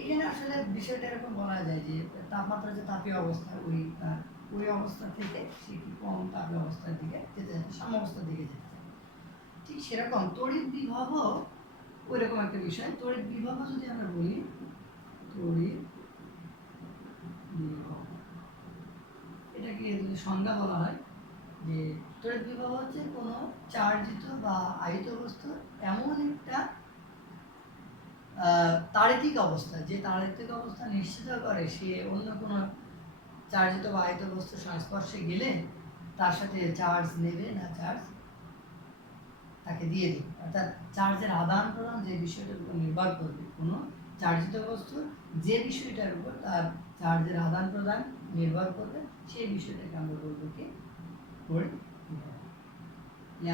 এখানে আসলে বিষয়টা এরকম বলা যায় যে তাপমাত্রা যে তাপীয় অবস্থা, ওই অবস্থা থেকে সে কি কম তাপীয় অবস্থার দিকে যেতে চায়, সাম্যাবস্থার দিকে যেতে চায়। ঠিক সেরকম তড়িৎ বিভবও ওই রকম একটা বিষয়। তড়িৎ বিভব যদি আমরা বলি, তড়িৎ বিভব এটাকে যদি সংজ্ঞা বলা হয় যে তড়িৎ বিভব হচ্ছে কোনো চার্জিত বা আহিত বস্তু এমন একটা তাড়িতিক অবস্থা, যে তাড়িতিক অবস্থা নিশ্চিত করে সে অন্য কোনো চার্জিত বা আহিত বস্তুর সংস্পর্শে গেলে তার সাথে চার্জ নেবে না চার্জ তাকে দিয়ে দিবে। অর্থাৎ চার্জের আদান প্রদান যে বিষয়টার উপর নির্ভর করবে, কোনো চার্জিত বস্তু যে বিষয়টার উপর তার চার্জের আদান প্রদান নির্ভর করবে, সেই বিষয়টাকে আমরা বলবো কি, তড়িৎ বিভব।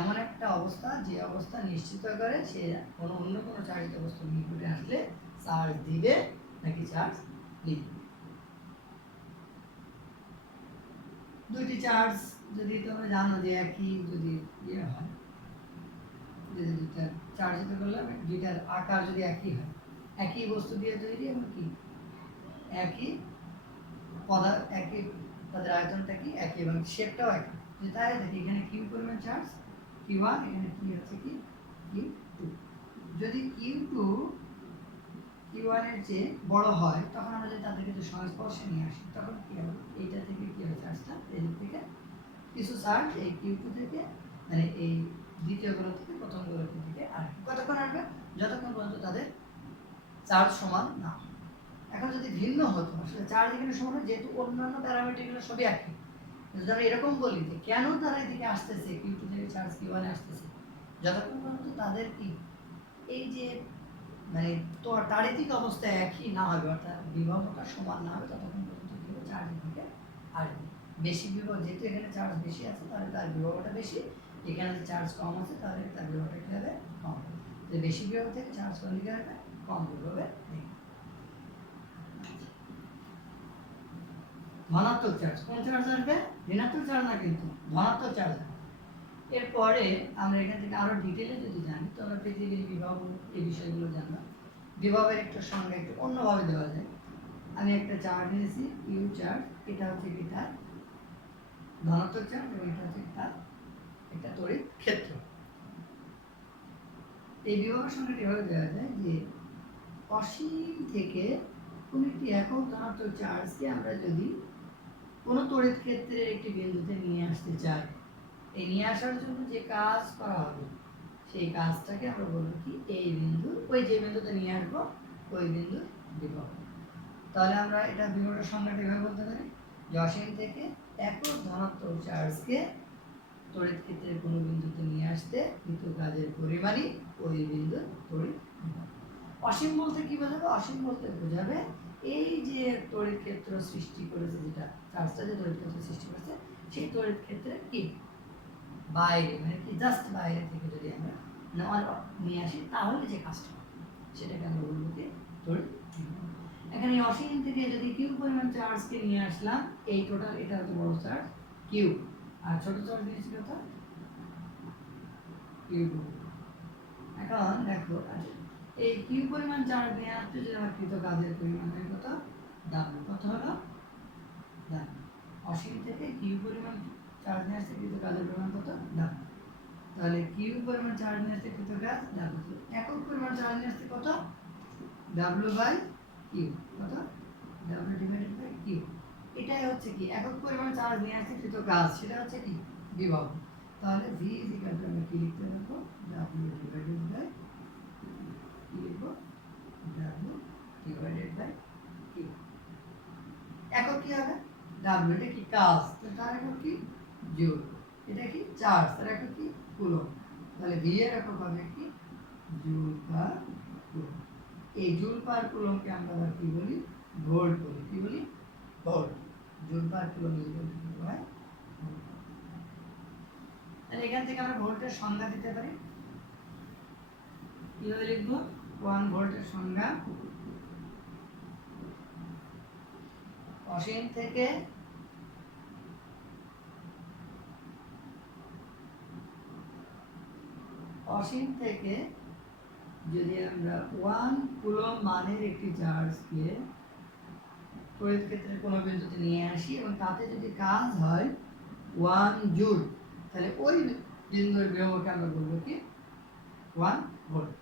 এমন একটা অবস্থা যে অবস্থা নিশ্চিত করে সে কোনো অন্য কোনো চার্জিত বস্তু নিকটে আসলে চার্জ দিবে নাকি চার্জ নিবে। দুইটি চার্জ যদি তোমরা জানো যে একই যদি ইয়ে হয়, যদি দুইটা চার্জিত করলাম, দুইটার আকার যদি একই হয়, একই বস্তু দিয়ে তৈরি এবং কি একই পদার্থ, একই তাদের আয়তনটা কি একই এবং শেপটাও একই, যদি তাই দেখি এখানে কিউ পরিমাণ চার্জ Q1, এখানে কি হচ্ছে কি Q2। যদি Q2 Q1 এর চেয়ে বড় হয় তখন আমরা যদি তাদেরকে যদি সংস্পর্শে নিয়ে আসি তখন কি হবে, এইটা থেকে কি হবে চার্জটা, এদিক থেকে কিছু চার্জ এই Q2 থেকে মানে এই দ্বিতীয় গোলক থেকে প্রথম গোলক থেকে আসবে। কতক্ষণ আসবে, যতক্ষণ পর্যন্ত তাদের চার্জ সমান না হয়। এখন যদি ভিন্ন হতো, আসলে চার্জ এখানে সমান হয় যেহেতু অন্যান্য প্যারামিটারগুলো সবই একই, যদি আমরা এরকম বলি যে কেন তারা এদিকে আসতেছে, Q2 থেকে চার্জ Q1 এ আসতেছে, যতক্ষণ পর্যন্ত তাদের কি এই যে মানে তো তাড়িতিক অবস্থায় একই না হবে, অর্থাৎ বিভবটা সমান না হবে, ততক্ষণ পর্যন্ত কি হবে চার্জ থেকে আসবে। বেশি বিভব, যেহেতু এখানে চার্জ বেশি আছে তাহলে তার বিভবটা বেশি, এখানে চার্জ কম আছে তাহলে তার বিভবটা কি হবে কম হবে। তো বেশি বিভব থেকে চার্জ কোন দিকে আসবে, কম বিভবে। ধনাত্মক চার্জ, কোন চার্জ আসবে, ঋণাত্মক চার্জ না কিন্তু ধনাত্মক চার্জ। এরপরে আমরা এখান থেকে আরো ডিটেইলে যদি জানি তো আমরা পৃথিবীর বিভব এই বিষয়গুলো জানলাম। বিভবের একটা সংজ্ঞা একটু অন্যভাবে দেওয়া যায়। আমি একটা চার্জ নিয়েছি ইউ চার্জ, এটা হচ্ছে কি তার ধনাত্মক চার্জ এবং এটা হচ্ছে তার একটা তড়িৎ ক্ষেত্র। এই বিভবের সংজ্ঞাটি এভাবে দেওয়া যায় যে অসীম থেকে কোনো একটি একক ধনাত্মক চার্জকে আমরা যদি কোনো তড়িৎ ক্ষেত্রের একটি বিন্দুতে নিয়ে আসতে চাই, এই নিয়ে আসার জন্য যে কাজ করা হবে সেই কাজটাকে আমরা বলবো কি এই বিন্দু, ওই যে বিন্দুতে নিয়ে আসবো ওই বিন্দুর বিভব। তাহলে আমরা এটা বিভবের সংজ্ঞাটা এভাবে বলতে পারি যে অসীম থেকে একক ধনাত্মক চার্জকে তড়িৎ ক্ষেত্রের কোনো বিন্দুতে নিয়ে আসতে কিন্তু কাজের পরিমাণই ওই বিন্দুর তড়িৎ বিভব। অসীম বলতে কি বোঝাবে, অসীম বলতে বোঝাবে এই যে তড়িৎ ক্ষেত্র সৃষ্টি করেছে, যেটা চার্জটা যে তড়িৎ ক্ষেত্র সৃষ্টি করেছে সেই তড়িৎ ক্ষেত্রে কি বাইরে মানে কি জাস্ট বাইরে থেকে যদি আমরা নিয়ে আসি তাহলে যে কাজটা সেটাকে আমরা বলবো কি তড়িৎ বিভব। এখানে অসীম থেকে যদি কিউ পরিমাণ চার্জকে নিয়ে আসলাম, এই টোটাল এটা হচ্ছে বড় চার্জ কিউ, আর ছোট চার্জ নিয়েছি কত কিউ। এখন দেখো এই কিউ পরিমাণ চার্জ নিয়ে আসতে যদি আমার কৃত কাজের পরিমাণ হয় কত ডাব্লিউ, কত হলো ডাব্লিউ। অসীম থেকে কিউ পরিমাণ চার্জ নিয়ে আসতে কৃত কাজের পরিমাণ কত ডাব্লিউ। তাহলে কিউ পরিমাণ চার্জ নিয়ে আসতে কৃত কাজ ডাব্লিউ, একক পরিমাণ চার্জ নিয়ে আসতে কত ডাব্লিউ বাই কিউ, কত ডাব্লিউ ডিভাইডেড বাই কিউ। এটাই হচ্ছে কি একক পরিমাণ চার্জ নিয়ে আসতে কৃত কাজ, সেটা হচ্ছে কি বিভব। তাহলে ভি ইজ ইকুয়াল টু আমরা কি লিখতে পারবো ডাব্লিউ ডিভাইডেড বাই কি লিখবো ডাব্লিউ ডিভাইডেড বাই কিউ। একক কি হবে ডাব্লিউ, এটা কি কাজ, তার একক কি জুল, এটা কি চার্জ, তার একক কি কুলম্ব। তাহলে ভি এর একক হবে কি জুল পার কুলম্ব। এই জুল পার কুলম্বকে আমরা আবার কি বলি ভোল্ট বলি, কি বলি ভোল্ট। জুল পার কুলম্ব হয়। তাহলে এখান থেকে আমরা ভোল্টের সংজ্ঞা দিতে পারি, কিভাবে লিখবো 1 ভোল্টের সংজ্ঞা অসীম থেকে যদি আমরা 1 কুলম্ব মানের একটি চার্জকে তড়িৎ ক্ষেত্রের কোনো বিন্দুতে নিয়ে আসি এবং তাতে যদি কাজ হয় 1 জুল, তাহলে ওই বিন্দুর বিভবকে আমরা বলবো কি 1 ভোল্ট।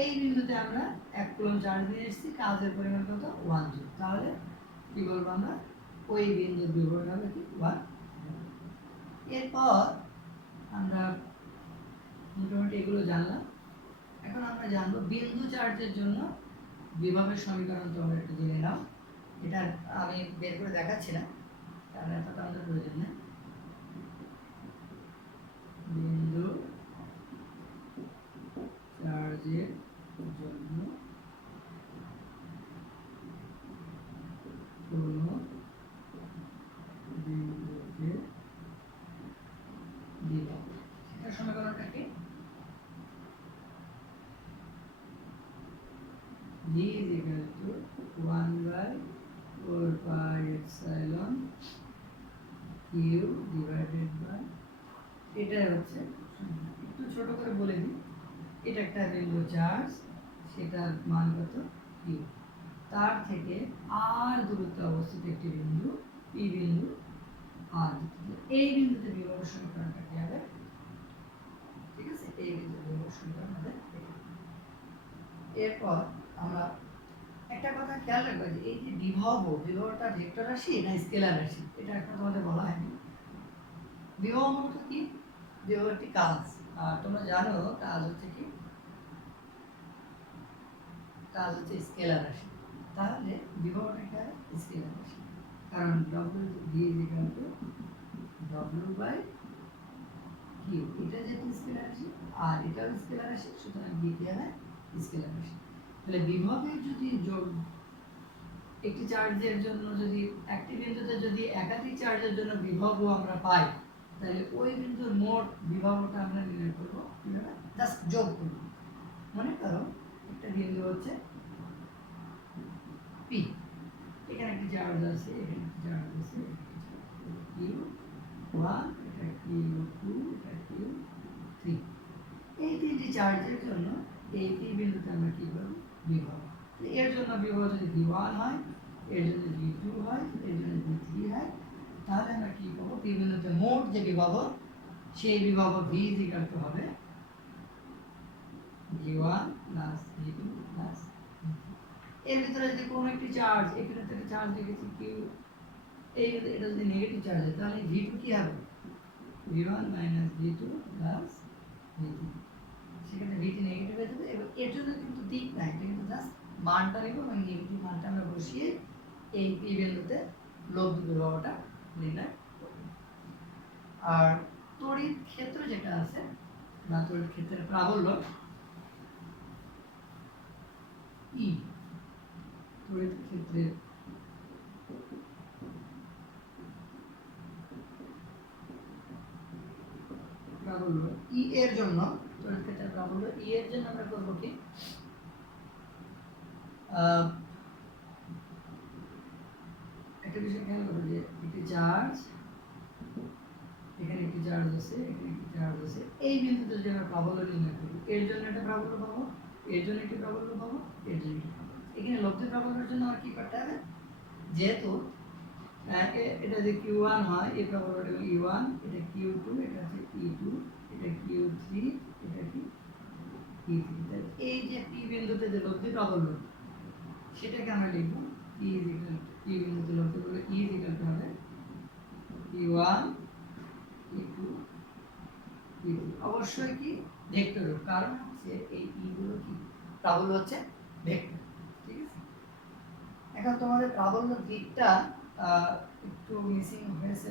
এই বিন্দুতে আমরা 1 কুলম্ব চার্জ নিয়ে এসেছি, কাজের পরিমাণ কত 1 জুল, তাহলে কি বলবো আমরা ওই বিন্দুর বিভব হবে কি 1। এরপর আমরা মোটামুটি এগুলো জানলাম। এখন আমরা জানবো বিন্দু চার্জের জন্য বিভবের সমীকরণ, তোমরা একটু জেনে নাও। এটা আমি বের করে দেখাচ্ছি না কারণ এতটা আমাদের প্রয়োজন নেই। বিন্দু চার্জের জন্য কোনো বিন্দুতে বিভব, সেটার সমীকরণটা কি V is equal to 1 by 4 pi epsilon Q Q divided by, এটাই হচ্ছে একটু ছোট করে বলে দিই, এটা একটা বিন্দু চার্জ, সেটার মান কত কিউ, তার থেকে আর দূরত্বে অবস্থিত একটি বিন্দু পি বিন্দু আর, এই বিন্দুতে বিভবের সমীকরণটা কি হবে, ঠিক আছে, এই বিন্দুতে বিভবের সমীকরণ হবে। এরপর আমরা একটা কথা খেয়াল রাখবো যে এই যে বিভবটা ভেক্টর রাশি না স্কেলার রাশি, এটা একটা তোমাদের বলা হয়নি। বিভব মূলত কি, বিভব একটি কাজ, আর তোমরা জানো কাজ হচ্ছে কি, কাজ হচ্ছে স্কেলার রাশি, তাহলে বিভবটা কি হয় স্কেলার রাশি, কারণ W/Q, এটা যেহেতু স্কেলার রাশি আর এটাও স্কেলার রাশি, সুতরাং V কি হবে স্কেলার রাশি। তাহলে বিভবের যদি যোগ একটি চার্জের জন্য যদি একটি বিন্দুতে যদি একাধিক চার্জের জন্য বিভবও আমরা পাই, তাহলে ওই বিন্দুর মোট বিভবটা আমরা নির্ণয় করব কিভাবে, জাস্ট যোগ করব। মনে করো একটা বিন্দু হচ্ছে P, এখানে একটি চার্জ আছে, এখানে একটি চার্জ আছে, Q1, এটা Q2, এটা Q3, এই তিনটি চার্জের জন্য এই বিন্দুতে আমরা কি করব বিভব, এর জন্য বিভব যদি V1 হয়, এর জন্য V2 হয়, এর জন্য V3 হয়, তাহলে আমরা কি করব, পি বিন্দুতে মোট যে বিভব সেই বিভব V হবে V1 plus V2 plus V3। এর ভিতরে যদি কোনো একটি চার্জ, এখানে তো একটা চার্জ লিখেছি Q, এই এটা যদি নেগেটিভ চার্জ হয় তাহলে V2 কি হবে V1 minus V2 plus V3, সেখানে V2 নেগেটিভ হয়ে যাবে। এবং এর জন্য কিন্তু দিক নাই, এটা কিন্তু জাস্ট মানটা নিব এবং নেগেটিভ মানটা আমরা বসিয়ে এই পি বিন্দুতে লব্ধ বিভবটা নির্ণয় করব। আর তড়িৎ ক্ষেত্র যেটা আছে বা তড়িৎ ক্ষেত্রের প্রাবল্য ই, তড়িৎ ক্ষেত্রের প্রাবল্য ই এর জন্য, তড়িৎ ক্ষেত্রের প্রাবল্য ই এর জন্য আমরা করব কি, একটা বিষয় খেয়াল করো যে একটি চার্জ, এখানে একটি চার্জ আছে, এখানে একটি চার্জ আছে, এই বিন্দুতে যদি আমরা প্রাবল্য নির্ণয় করি, এর জন্য একটা প্রাবল্য পাবো, এর জন্য একটি প্রাবল্য পাবো, এর জন্য একটি প্রাবল্য। এখানে লব্ধ প্রাবল্যের জন্য আর কি করতে হবে, যেহেতু এটা যে Q1 হয়, এই প্রাবল্যটা হলো E1, এটা Q2, এটা হচ্ছে E2, এটা Q3, এটা কি E3, তাহলে এই যে P বিন্দুতে যে লব্ধ প্রাবল্য সেটাকে আমরা লিখব P বিন্দুতে লব্ধ প্রাবল্য E হবে E1 E2 E3, অবশ্যই কি ভেক্টর, কারণ হচ্ছে এই E গুলো কি প্রাবল্য হচ্ছে ভেক্টর, ঠিক আছে। এখন তোমাদের প্রাবল্য দিকটা একটু মিসিং হয়েছে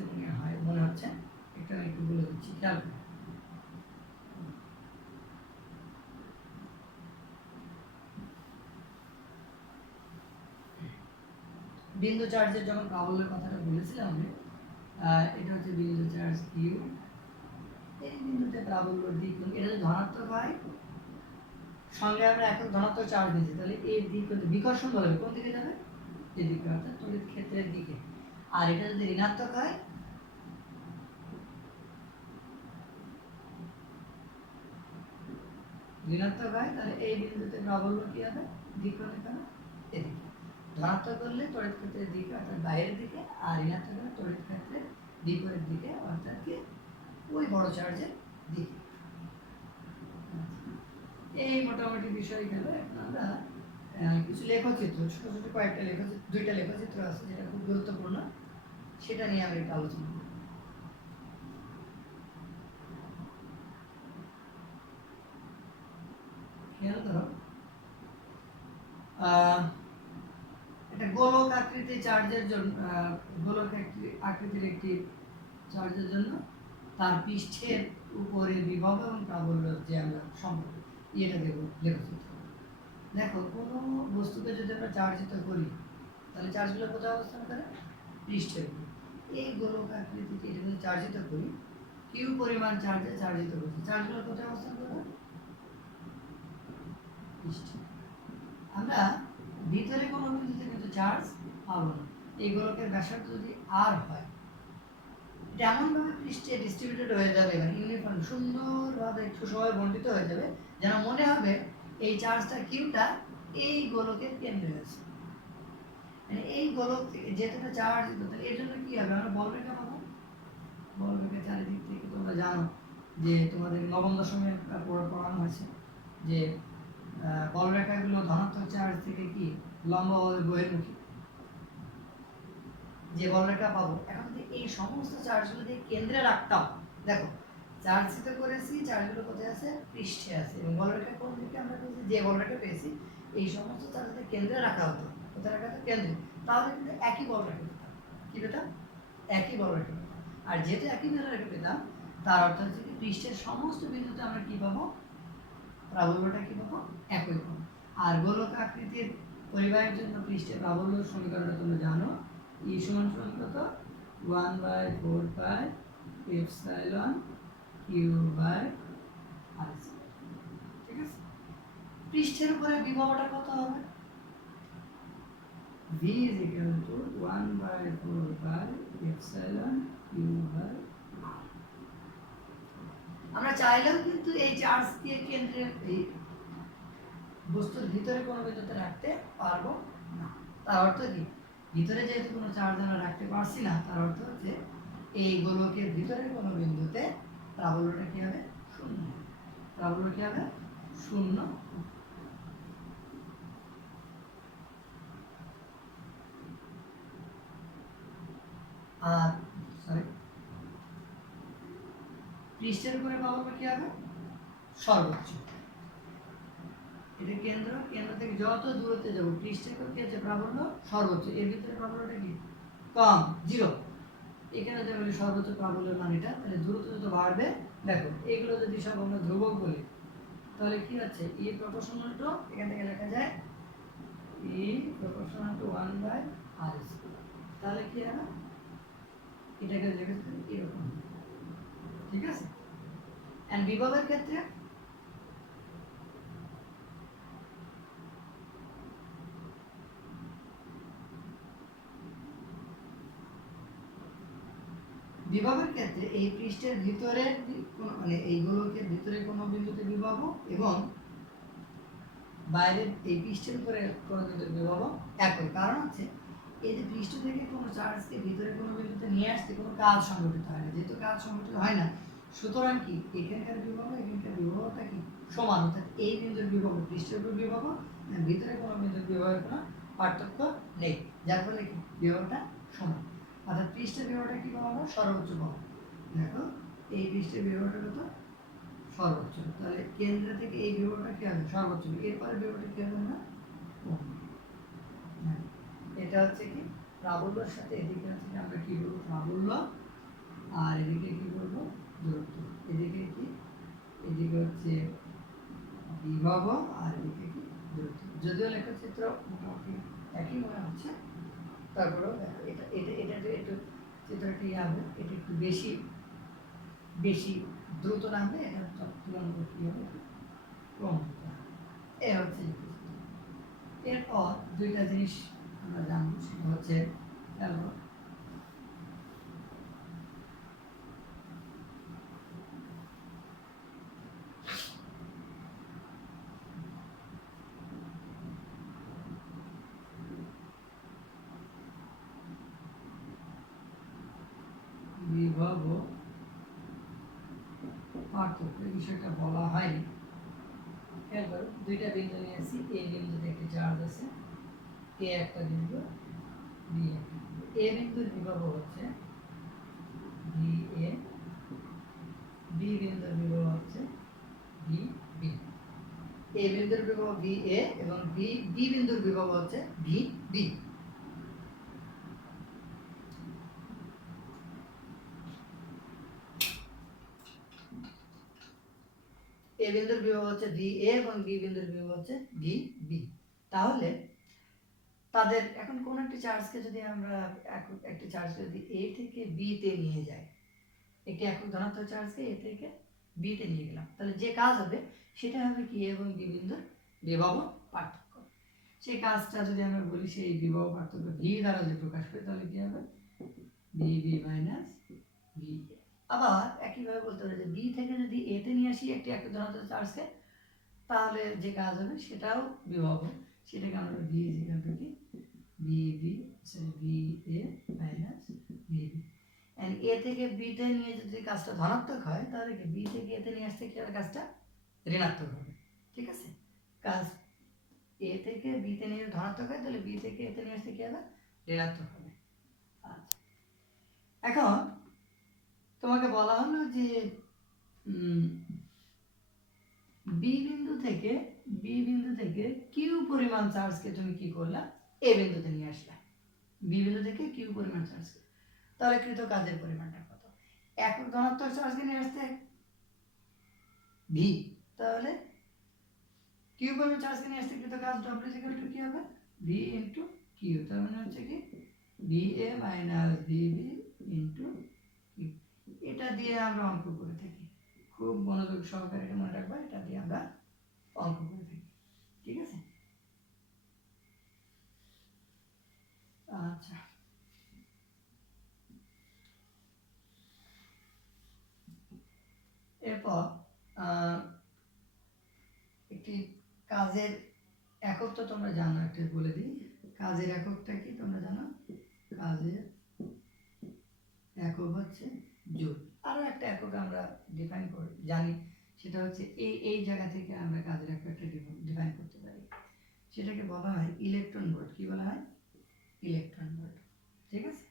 মনে হচ্ছে, একটু বলে দিচ্ছি, খেয়াল করো। বিন্দু চার্জের যখন প্রাবল্যের কথাটা বলেছিলাম আমি, এটা হচ্ছে বিন্দু চার্জ কিউ, এই বিন্দুতে প্রাবল্য দিক, এটা যদি ধনাত্মক হয়, সঙ্গে আমরা এখন ধনাত্মক চার্জ দিয়েছি, তাহলে এর দিক কিন্তু বিকর্ষণ বলে কোন দিকে যাবে, এদিকে, অর্থাৎ তড়িৎ ক্ষেত্রের দিকে। আর এটা যদি ঋণাত্মক হয়, তাহলে এই বিন্দুতে প্রাবল্য কি হবে, দিক হবে এদিকে। ধনাত্মক করলে তড়িৎ ক্ষেত্রের দিকে অর্থাৎ বাইরের দিকে, আর ঋণাত্মক হলে তড়িৎ ক্ষেত্রের বিপরীত দিকে অর্থাৎ কি ওই বড় চার্জের দিকে। এই মোটামুটি বিষয় গেল। এখন আমরা কিছু লেখচিত্র, ছোট ছোট কয়েকটা লেখচিত্র, দুইটা লেখচিত্র আছে যেটা খুব গুরুত্বপূর্ণ, সেটা নিয়ে আমরা একটু আলোচনা করব। খেয়াল করো, এটা গোলক আকৃতির চার্জের জন্য, গোলক আকৃতির একটি চার্জের জন্য তার পৃষ্ঠের উপরে বিভব এবং প্রাবল্য যে আমরা সম্পর্ক এটা দেব লেখচিত্র। দেখো কোনো বস্তুকে যদি আমরা চার্জিত করি তাহলে চার্জগুলো কোথায় অবস্থান করে, পৃষ্ঠের উপর। এই গোলক আকৃতিতে এটা যদি চার্জিত করি, কিউ পরিমাণ চার্জে চার্জিত করছি, চার্জগুলো কোথায় অবস্থান করবে, পৃষ্ঠে। আমরা ভিতরে কোনো বিন্দুতে কিন্তু চার্জ পাবো না। এই গোলকের ব্যাসার্ধ যদি আর হয়, এটা এমনভাবে পৃষ্ঠে ডিস্ট্রিবিউটেড হয়ে যাবে, মানে ইউনিফর্ম সুন্দরভাবে সুষমভাবে বন্টিত হয়ে যাবে, যেন মনে হবে এই চার্জটা কিউটা এই গোলকের কেন্দ্রে আছে। মানে এই গোলক থেকে যেটা চার্জ দিত, তাহলে এর জন্য কি হবে, আমরা বলরেখা পাবো। বলরেখা চারিদিক থেকে তোমরা জানো যে তোমাদের নবম দশমে পড়ানো হয়েছে যে বলরেখাগুলো ধনাত্মক চার্জ থেকে কি লম্বভাবে বহির্মুখী। যে বলরেখা পাবো, এখন যদি এই সমস্ত চার্জগুলো দিয়ে কেন্দ্রে রাখতাম, দেখো চার্জিত করেছি, চার্জগুলো কোথায় আছে, পৃষ্ঠে আছে, এবং বলরেখা কোন দিকে আমরা পেয়েছি, যে বলরেখা পেয়েছি এই সমস্ত চার্জকে কেন্দ্রে রাখা হতো, কোথায় রাখা হতো, কেন্দ্রে, তাহলে কিন্তু একই বলরেখা পেতাম। কি পেতাম, একই বলরেখা পেতাম। আর যেহেতু একই বলরেখা পেতাম, তার অর্থ হচ্ছে কি পৃষ্ঠের সমস্ত বিন্দুতে আমরা কি পাবো, প্রাবল্যটা কি পাবো, একই পাবো। আর গোলক আকৃতির পরিবাহের জন্য পৃষ্ঠের প্রাবল্য সমীকরণটা তোমরা জানো, ই সমান সমান কত, 1/4 পাই এপসাইলন কিউ বাই আর। ঠিক আছে, পৃষ্ঠের উপরে বিভবটা কত হবে, v is equal to 1/4 pi epsilon Q by. আমরা চাইলেও কিন্তু এই চার্জ দিয়ে কেন্দ্রের এই বস্তুর ভিতরে কোনো বিন্দুতে রাখতে পারবো না। তার অর্থ কি, ভিতরে যেহেতু কোনো চার্জ আমরা রাখতে পারছি না, তার অর্থ হচ্ছে এই গোলকের ভিতরে কোনো বিন্দুতে প্রাবল্যটা কি হবে, শূন্য। প্রাবল্য কি হবে, শূন্য। আর সরি, পৃষ্ঠের উপরে প্রাবল্য কি হবে, সর্বোচ্চ। এটা কেন্দ্র, কেন্দ্র থেকে যত দূরত্বে যাব পৃষ্ঠের কি আছে, প্রাবল্য সর্বোচ্চ, এর ভিতরে প্রাবল্যটা কি কম, 0। এখানে যদি বলি সর্বোচ্চ প্রাবল্যের মান এটা, তাহলে দূরত্ব যত বাড়বে, দেখো এগুলো যদি সব আমরা ধ্রুবক বলি, তাহলে কি হচ্ছে, ই প্রপোর্শনাল টু, এখান থেকে লেখা যায় ই প্রপোর্শনাল টু 1/r²। তাহলে কি হবে, এটাকে লেখা যায় এরকম। ঠিক আছে, এন্ড বিভবের ক্ষেত্রে বিভবের ক্ষেত্রে এই পৃষ্ঠের ভিতরে মানে এই গোলকের ভিতরে কোনো বিন্দুতে বিভব এবং বাইরের এই পৃষ্ঠের উপরে কোনো বিন্দুতে বিভব একই। কারণ হচ্ছে এই যে পৃষ্ঠ থেকে কোনো চার্জকে ভিতরে কোনো বিন্দুতে নিয়ে আসতে কোনো কাজ সংঘটিত হয় না, যেহেতু কাজ সংঘটিত হয় না, সুতরাং কি এখানকার বিভব এখানকার বিভবটা কি সমান, অর্থাৎ এই বিন্দুর বিভব পৃষ্ঠের উপর বিভব, ভিতরে কোনো বিন্দুর বিভবের কোনো পার্থক্য নেই, যার ফলে কি বিভবটা সমান। অর্থাৎ পৃষ্ঠের বিভবটা কি পাবো, সর্বোচ্চ পাবো। দেখো এই পৃষ্ঠের বিভবটা কত, সর্বোচ্চ, তাহলে কেন্দ্র থেকে এই বিভবটা কি হবে, সর্বোচ্চ, এরপরে বিভবটা কি হবে না, এটা হচ্ছে কি প্রাবল্যের সাথে এদিকে হচ্ছে কি আমরা কি বলবো, প্রাবল্য, আর এদিকে কি বলবো, দূরত্ব। এদিকে কি, এদিকে হচ্ছে বিভব, আর এদিকে কি দূরত্ব। যদিও লেখচিত্র মোটামুটি একই মনে হচ্ছে, তারপরেও এটা এটা এটা যে একটু চিত্রটি হবে, এটা একটু বেশি বেশি দ্রুত নামবে, এটা তুলনামূলক কি হবে, কম। এ হচ্ছে এরপর দুইটা জিনিস আমরা জানবো, সেটা হচ্ছে বিভব পার্থক্য, এই বিষয়টা বলা হয়নি। খেয়াল করো, দুইটা বিন্দু নিয়েছি, এ বিন্দুতে একটি চার্জ আছে, এ একটা বিন্দু, বি একটা বিন্দু। এ বিন্দুর বিভব হচ্ছে ভি এ, বি বিন্দুর বিভব হচ্ছে ভি বি। এ বিন্দুর বিভব ভি এ এবং বি বিন্দুর বিভব হচ্ছে ভি বি। এ বিন্দুর বিভব হচ্ছে ভি এ এবং বি বিন্দুর বিভব হচ্ছে ভি বি। তাহলে তাদের এখন কোন একটি চার্জকে যদি আমরা একটি চার্জকে যদি এ থেকে বি তে নিয়ে যাই, একটি একক ধনাত্মক চার্জকে এ থেকে বি তে নিয়ে গেলাম, তাহলে যে কাজ হবে সেটা হবে কি এ এবং বি বিন্দুর বিভব পার্থক্য। সেই কাজটা যদি আমরা বলি, সেই বিভব পার্থক্য ভি দ্বারা যদি প্রকাশ করি, তাহলে কি হবে, ভি বি মাইনাস বি। আবার একইভাবে বলতে পারি যে বি থেকে যদি এতে নিয়ে আসি একটি একক ধনাত্মক চার্জকে, তাহলে যে কাজ হবে সেটাও বিভব, সেটাকে আমরা ভি ইজ ইকুয়াল টু কি VB, sorry V A minus VB. And A থেকে বিতে নিয়ে যদি কাজটা ধনাত্মক হয় তাহলে কি বি থেকে এতে নিয়ে আসতে কি হবে, কাজটা ঋণাত্মক হবে। ঠিক আছে, কাজ এ থেকে বিতে নিয়ে ধনাত্মক হয় তাহলে বি থেকে এতে নিয়ে আসতে কি হবে, ঋণাত্মক হবে। আচ্ছা, এখন তোমাকে বলা হলো যে বি বিন্দু থেকে কিউ পরিমাণ চার্জকে তুমি কি করলা, এ বিন্দুতে নিয়ে আসলা। বি বিন্দু থেকে কিউ পরিমাণ চার্জকে, তাহলে কৃত কাজের পরিমাণটা কত? একক ধনাত্মক চার্জকে নিয়ে আসতে ভি, তাহলে কিউ পরিমাণ চার্জকে নিয়ে আসতে কৃত কাজ ডব্লিউ ইকুয়াল টু কি হবে, ভি ইনটু কিউ। তার মানে হচ্ছে কি V A minus VB into Q. এটা দিয়ে আমরা অঙ্ক করে থাকি, খুব মনোযোগ সহকারে এটা মনে রাখবা, এটা দিয়ে আমরা অঙ্ক করে থাকি। ঠিক আছে, আচ্ছা এরপর একটি কাজের একক তো তোমরা জানো, একটা বলে দিই, কাজের এককটা কি তোমরা জানো, কাজের একক হচ্ছে জুল। আরো একটা একক আমরা ডিফাইন করি জানি, সেটা হচ্ছে এই জায়গা থেকে আমরা কাজের এককটা ডিফাইন করতে পারি, সেটাকে বলা হয় ইলেকট্রন ভোল্ট। কি বলা হয়, ইলেকট্রন ভোল্ট। ঠিক আছে,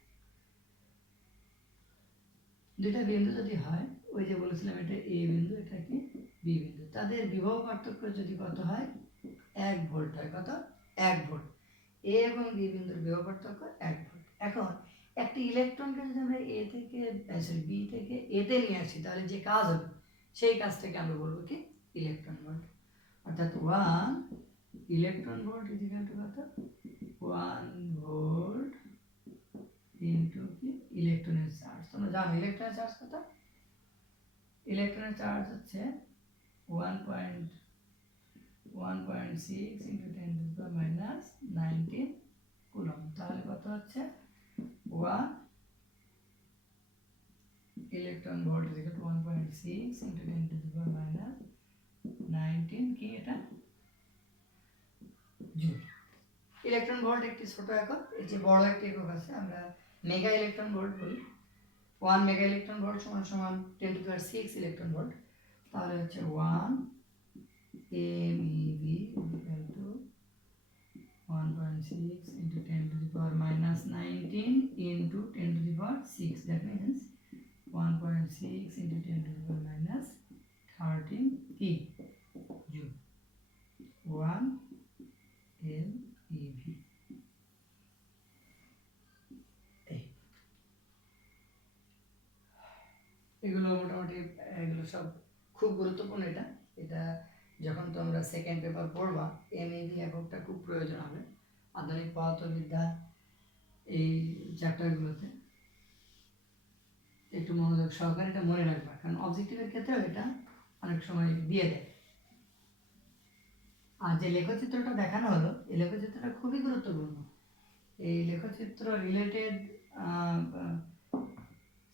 দুইটা বিন্দু যদি হয়, ওই যে বলেছিলাম এটা এ বিন্দু, এটা কি বি বিন্দু, তাদের বিভব পার্থক্য যদি কত হয়, 1 ভোল্ট হয়। কত, 1 ভোল্ট। এ এবং বি বিন্দুর বিভব পার্থক্য 1 ভোল্ট। এখন একটি ইলেকট্রনকে যদি আমরা এ থেকে সরি বি থেকে এতে নিয়ে আসি, তাহলে যে কাজ হবে সেই কাজটাকে আমরা বলবো কি ইলেকট্রন ভোল্ট। অর্থাৎ 1 electron volt is equal two কত, 1 ভোল্ট ইনটু কি ইলেকট্রনের চার্জ। তোমরা জানো ইলেকট্রনের চার্জ কত, ইলেকট্রনের চার্জ হচ্ছে 1.6 into 10 to the power minus 19 coulomb. তাহলে কত হচ্ছে 1 electron volt is equal to 1.6 into 10 to the power minus 19 কি এটা জুল। ইলেকট্রন ভোল্ট একটি ছোট একক, এর চেয়ে বড় একটি একক আছে, আমরা মেগা ইলেকট্রন ভোল্ট বলি। 1 মেগা ইলেকট্রন ভোল্ট সমান সমান 10 to the power 6 electron volt. তাহলে হচ্ছে 1 MeV equal to 1.6 into 10 to the power minus 19 into 10 to the power 6. That means 1.6 into 10 to the power minus 13 joule. 1 MeV. এগুলো মোটামুটি এগুলো সব খুব গুরুত্বপূর্ণ। এটা এটা যখন তোমরা সেকেন্ড পেপার পড়বা, এমইভি এককটা খুব প্রয়োজন হবে আধুনিক পদার্থবিদ্যা এই চ্যাপ্টারগুলোতে। একটু মনোযোগ সহকারে এটা মনে রাখবা, কারণ অবজেক্টিভের ক্ষেত্রেও এটা অনেক সময় দিয়ে দেয়। আর যে লেখচিত্রটা দেখানো হলো, এই লেখচিত্রটা খুবই গুরুত্বপূর্ণ। এই লেখচিত্র রিলেটেড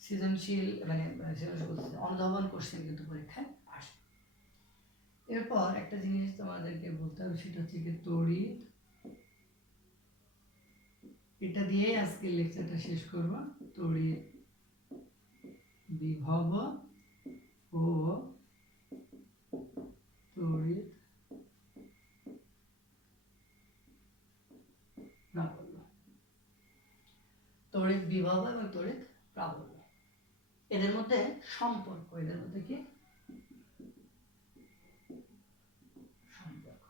সৃজনশীল মানে অনুধাবন কোশ্চেন কিন্তু পরীক্ষায় আসে। এরপর একটা জিনিস তোমাদেরকে বলতে হবে, সেটা হচ্ছে কি তড়িৎ। এটা দিয়ে আজকে লেকচারটা শেষ করব। তড়িৎ বিভব ও তড়িৎ প্রাবল্য। তড়িৎ বিভব এবং তড়িৎ প্রাবল্য, এদের মধ্যে সম্পর্ক, এদের মধ্যে কি সম্পর্ক।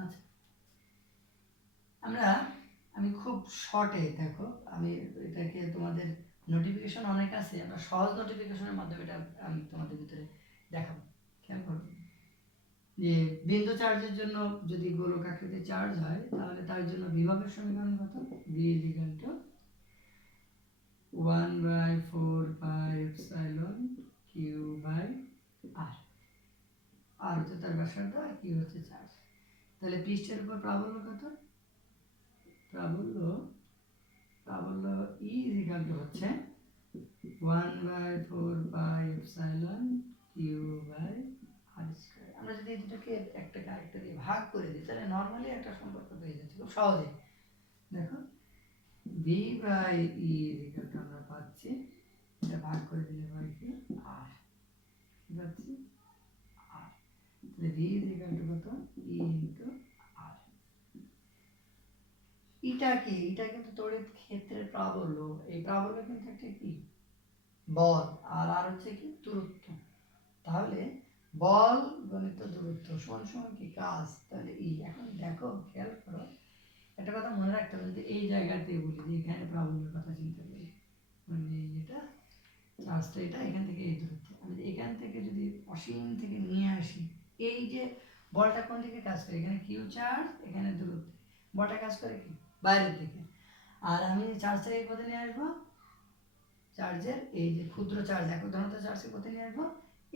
আচ্ছা, আমি খুব শর্টে দেখো, আমি এটাকে তোমাদের নোটিফিকেশন অনেক আছে, আমরা সহজ নোটিফিকেশনের মাধ্যমে এটা আমি তোমাদের ভিতরে দেখাবো। খেয়াল করো যে বিন্দু চার্জের জন্য যদি গোলক আকৃতির চার্জ হয়, তাহলে তার জন্য বিভবের সমীকরণ কত, V is equal to 1/4 pi epsilon q by r। আর হচ্ছে তার ব্যাসার্ধ আর q হচ্ছে চার্জ। তাহলে পৃষ্ঠের উপর প্রাবল্য কত? প্রাবল্য প্রাবল্য ই ইকুয়াল টু হচ্ছে 1/4 pi epsilon Q by R square. আমরা যদি এই দুটোকে একটাকে আরেকটা দিয়ে ভাগ করে দিই তাহলে নর্মালি একটা সম্পর্ক পেয়ে যাচ্ছি খুব সহজে। দেখো V by E equal to আমরা পাচ্ছি, এটা ভাগ করে দিলে হয় কি আর, কি পাচ্ছি আর। তাহলে ভি ইকুয়াল টু কত? ই ইনটু আর। এটা কি? এটা কিন্তু তড়িৎ ক্ষেত্রের প্রাবল্য। এই প্রাবল্য কিন্তু একটা কি বল, আর আর হচ্ছে কি দূরত্ব। তাহলে বল গণিত দূরত্ব সমান সমান কি কাজ। তাহলে ই। এখন দেখো খেয়াল করো একটা কথা মনে রাখতে হবে, যদি এই জায়গাতে বলি যে এখানে প্রাবল্যের কথা চিন্তা করি, মানে এটা চার্জটা এটা এখান থেকে এই দূরত্ব, আমি এখান থেকে যদি অসীম থেকে নিয়ে আসি, এই যে বলটা কোন দিকে কাজ করে, এখানে কিউ চার্জ, এখানে দূরত্ব, বলটা কাজ করে কি বাইরের দিকে। আর আমি চার্জটাকে কোথায় নিয়ে আসবো, চার্জের এই যে ক্ষুদ্র চার্জ একক ঘনত্ব চার্জকে কোথায় নিয়ে আসবো,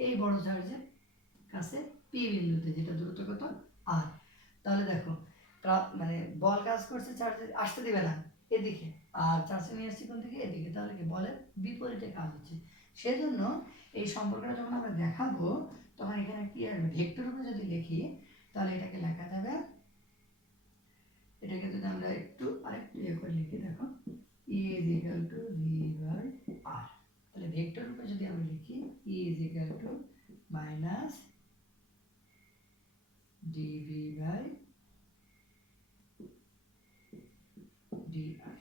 এই বড় চার্জের কাছে পি বিন্দুতে, যেটা দূরত্ব কত আর। তাহলে দেখো মানে বল কাজ করছে চার্জে আসতে দিবে না এদিকে, আর চার্জে নিয়ে আসছে কোন দিকে এদিকে, তাহলে কি বলের বিপরীতে কাজ হচ্ছে। সেজন্য এই সম্পর্কটা যখন আমরা দেখাবো তখন এখানে কি আসবে, ভেক্টর রূপে যদি লিখি তাহলে এটাকে লেখা যাবে, এটাকে যদি আমরা একটু আরেকটু ইয়ে করে লিখি, দেখো E is equal to V by R। তাহলে ভেক্টর রূপে যদি আমরা লিখি E is equal to minus dV by dr,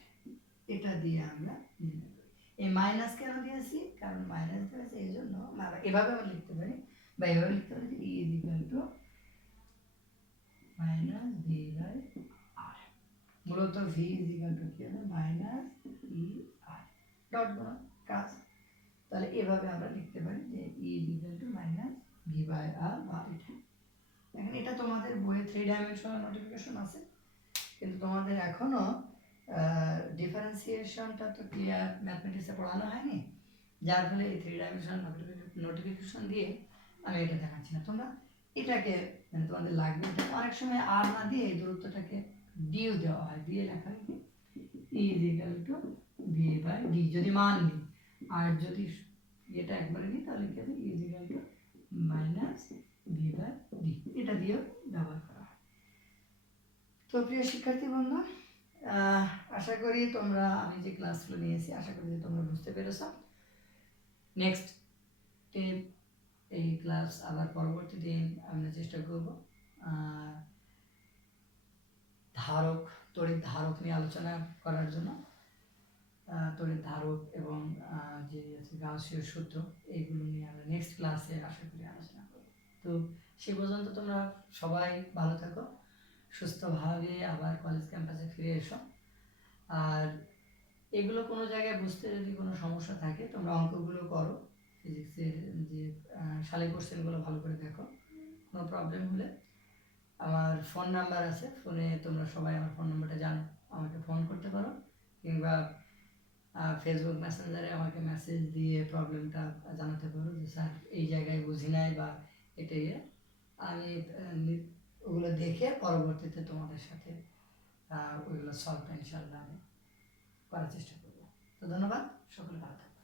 এটা দিয়ে আমরা নির্ণয় করি। এই মাইনাস কেন দিয়েছি, কারণ মাইনাস দিয়েছি এই জন্য, এভাবে আমরা লিখতে পারি বা এভাবে লিখতে পারি যে E is equal to minus V by R। মূলত V is equal to কি হবে, মাইনাস E R ডট গুণন কাজ। তাহলে এভাবে আমরা লিখতে পারি যে E is equal to minus V by R বা এটা। এখন এটা তোমাদের বইয়ে 3 ডাইমেনশনাল নোটিফিকেশন আছে, কিন্তু তোমাদের এখনো ডিফারেন্সিয়েশনটা তো ক্লিয়ার ম্যাথমেটিক্সে পড়ানো হয়নি, যার ফলে এই 3 ডাইমেনশনাল নোটিফিকেশন দিয়ে আমি এটা দেখাচ্ছি না। তোমরা এটাকে মানে তোমাদের লাগবে, এটা অনেক সময় আর না দিয়ে এই দূরত্বটাকে ডিও দেওয়া হয়, দিয়ে লেখা হয় কি E is equal to V by D যদি মান নিই, আর যদি এটা একবারে নিই তাহলে কি হবে E is equal to minus V by D, এটা দিয়েও ব্যবহার করা হয়। তো প্রিয় শিক্ষার্থী বন্ধু, আশা করি তোমরা আমি যে ক্লাসগুলো নিয়েছি আশা করি যে তোমরা বুঝতে পেরেছ। নেক্সট এই ক্লাস আবার পরবর্তী দিন আমরা চেষ্টা করব ধারক, তড়িৎ ধারক নিয়ে আলোচনা করার জন্য। তড়িৎ ধারক এবং যে গাউসীয় সূত্র এইগুলো নিয়ে আমরা নেক্সট ক্লাসে আশা করি আলোচনা করব। তো সে পর্যন্ত তোমরা সবাই ভালো থাকো, সুস্থভাবে আবার কলেজ ক্যাম্পাসে ফিরে এসো। আর এগুলো কোনো জায়গায় বুঝতে যদি কোনো সমস্যা থাকে তোমরা অঙ্কগুলো করো, ফিজিক্সের যে শালেক কোশ্চেনগুলো ভালো করে দেখো। কোনো প্রবলেম হলে আমার ফোন নাম্বার আছে, ফোনে তোমরা সবাই আমার ফোন নাম্বারটা জানো, আমাকে ফোন করতে পারো, কিংবা ফেসবুক মেসেঞ্জারে আমাকে মেসেজ দিয়ে প্রবলেমটা জানাতে পারো যে স্যার এই জায়গায় বুঝি নাই বা এটাই। আমি ওগুলো দেখে পরবর্তীতে তোমাদের সাথে ওইগুলো সলভটা ইনশাআল্লাহ আমি করার চেষ্টা করবো। তো ধন্যবাদ, সকলে ভালো থাকবে।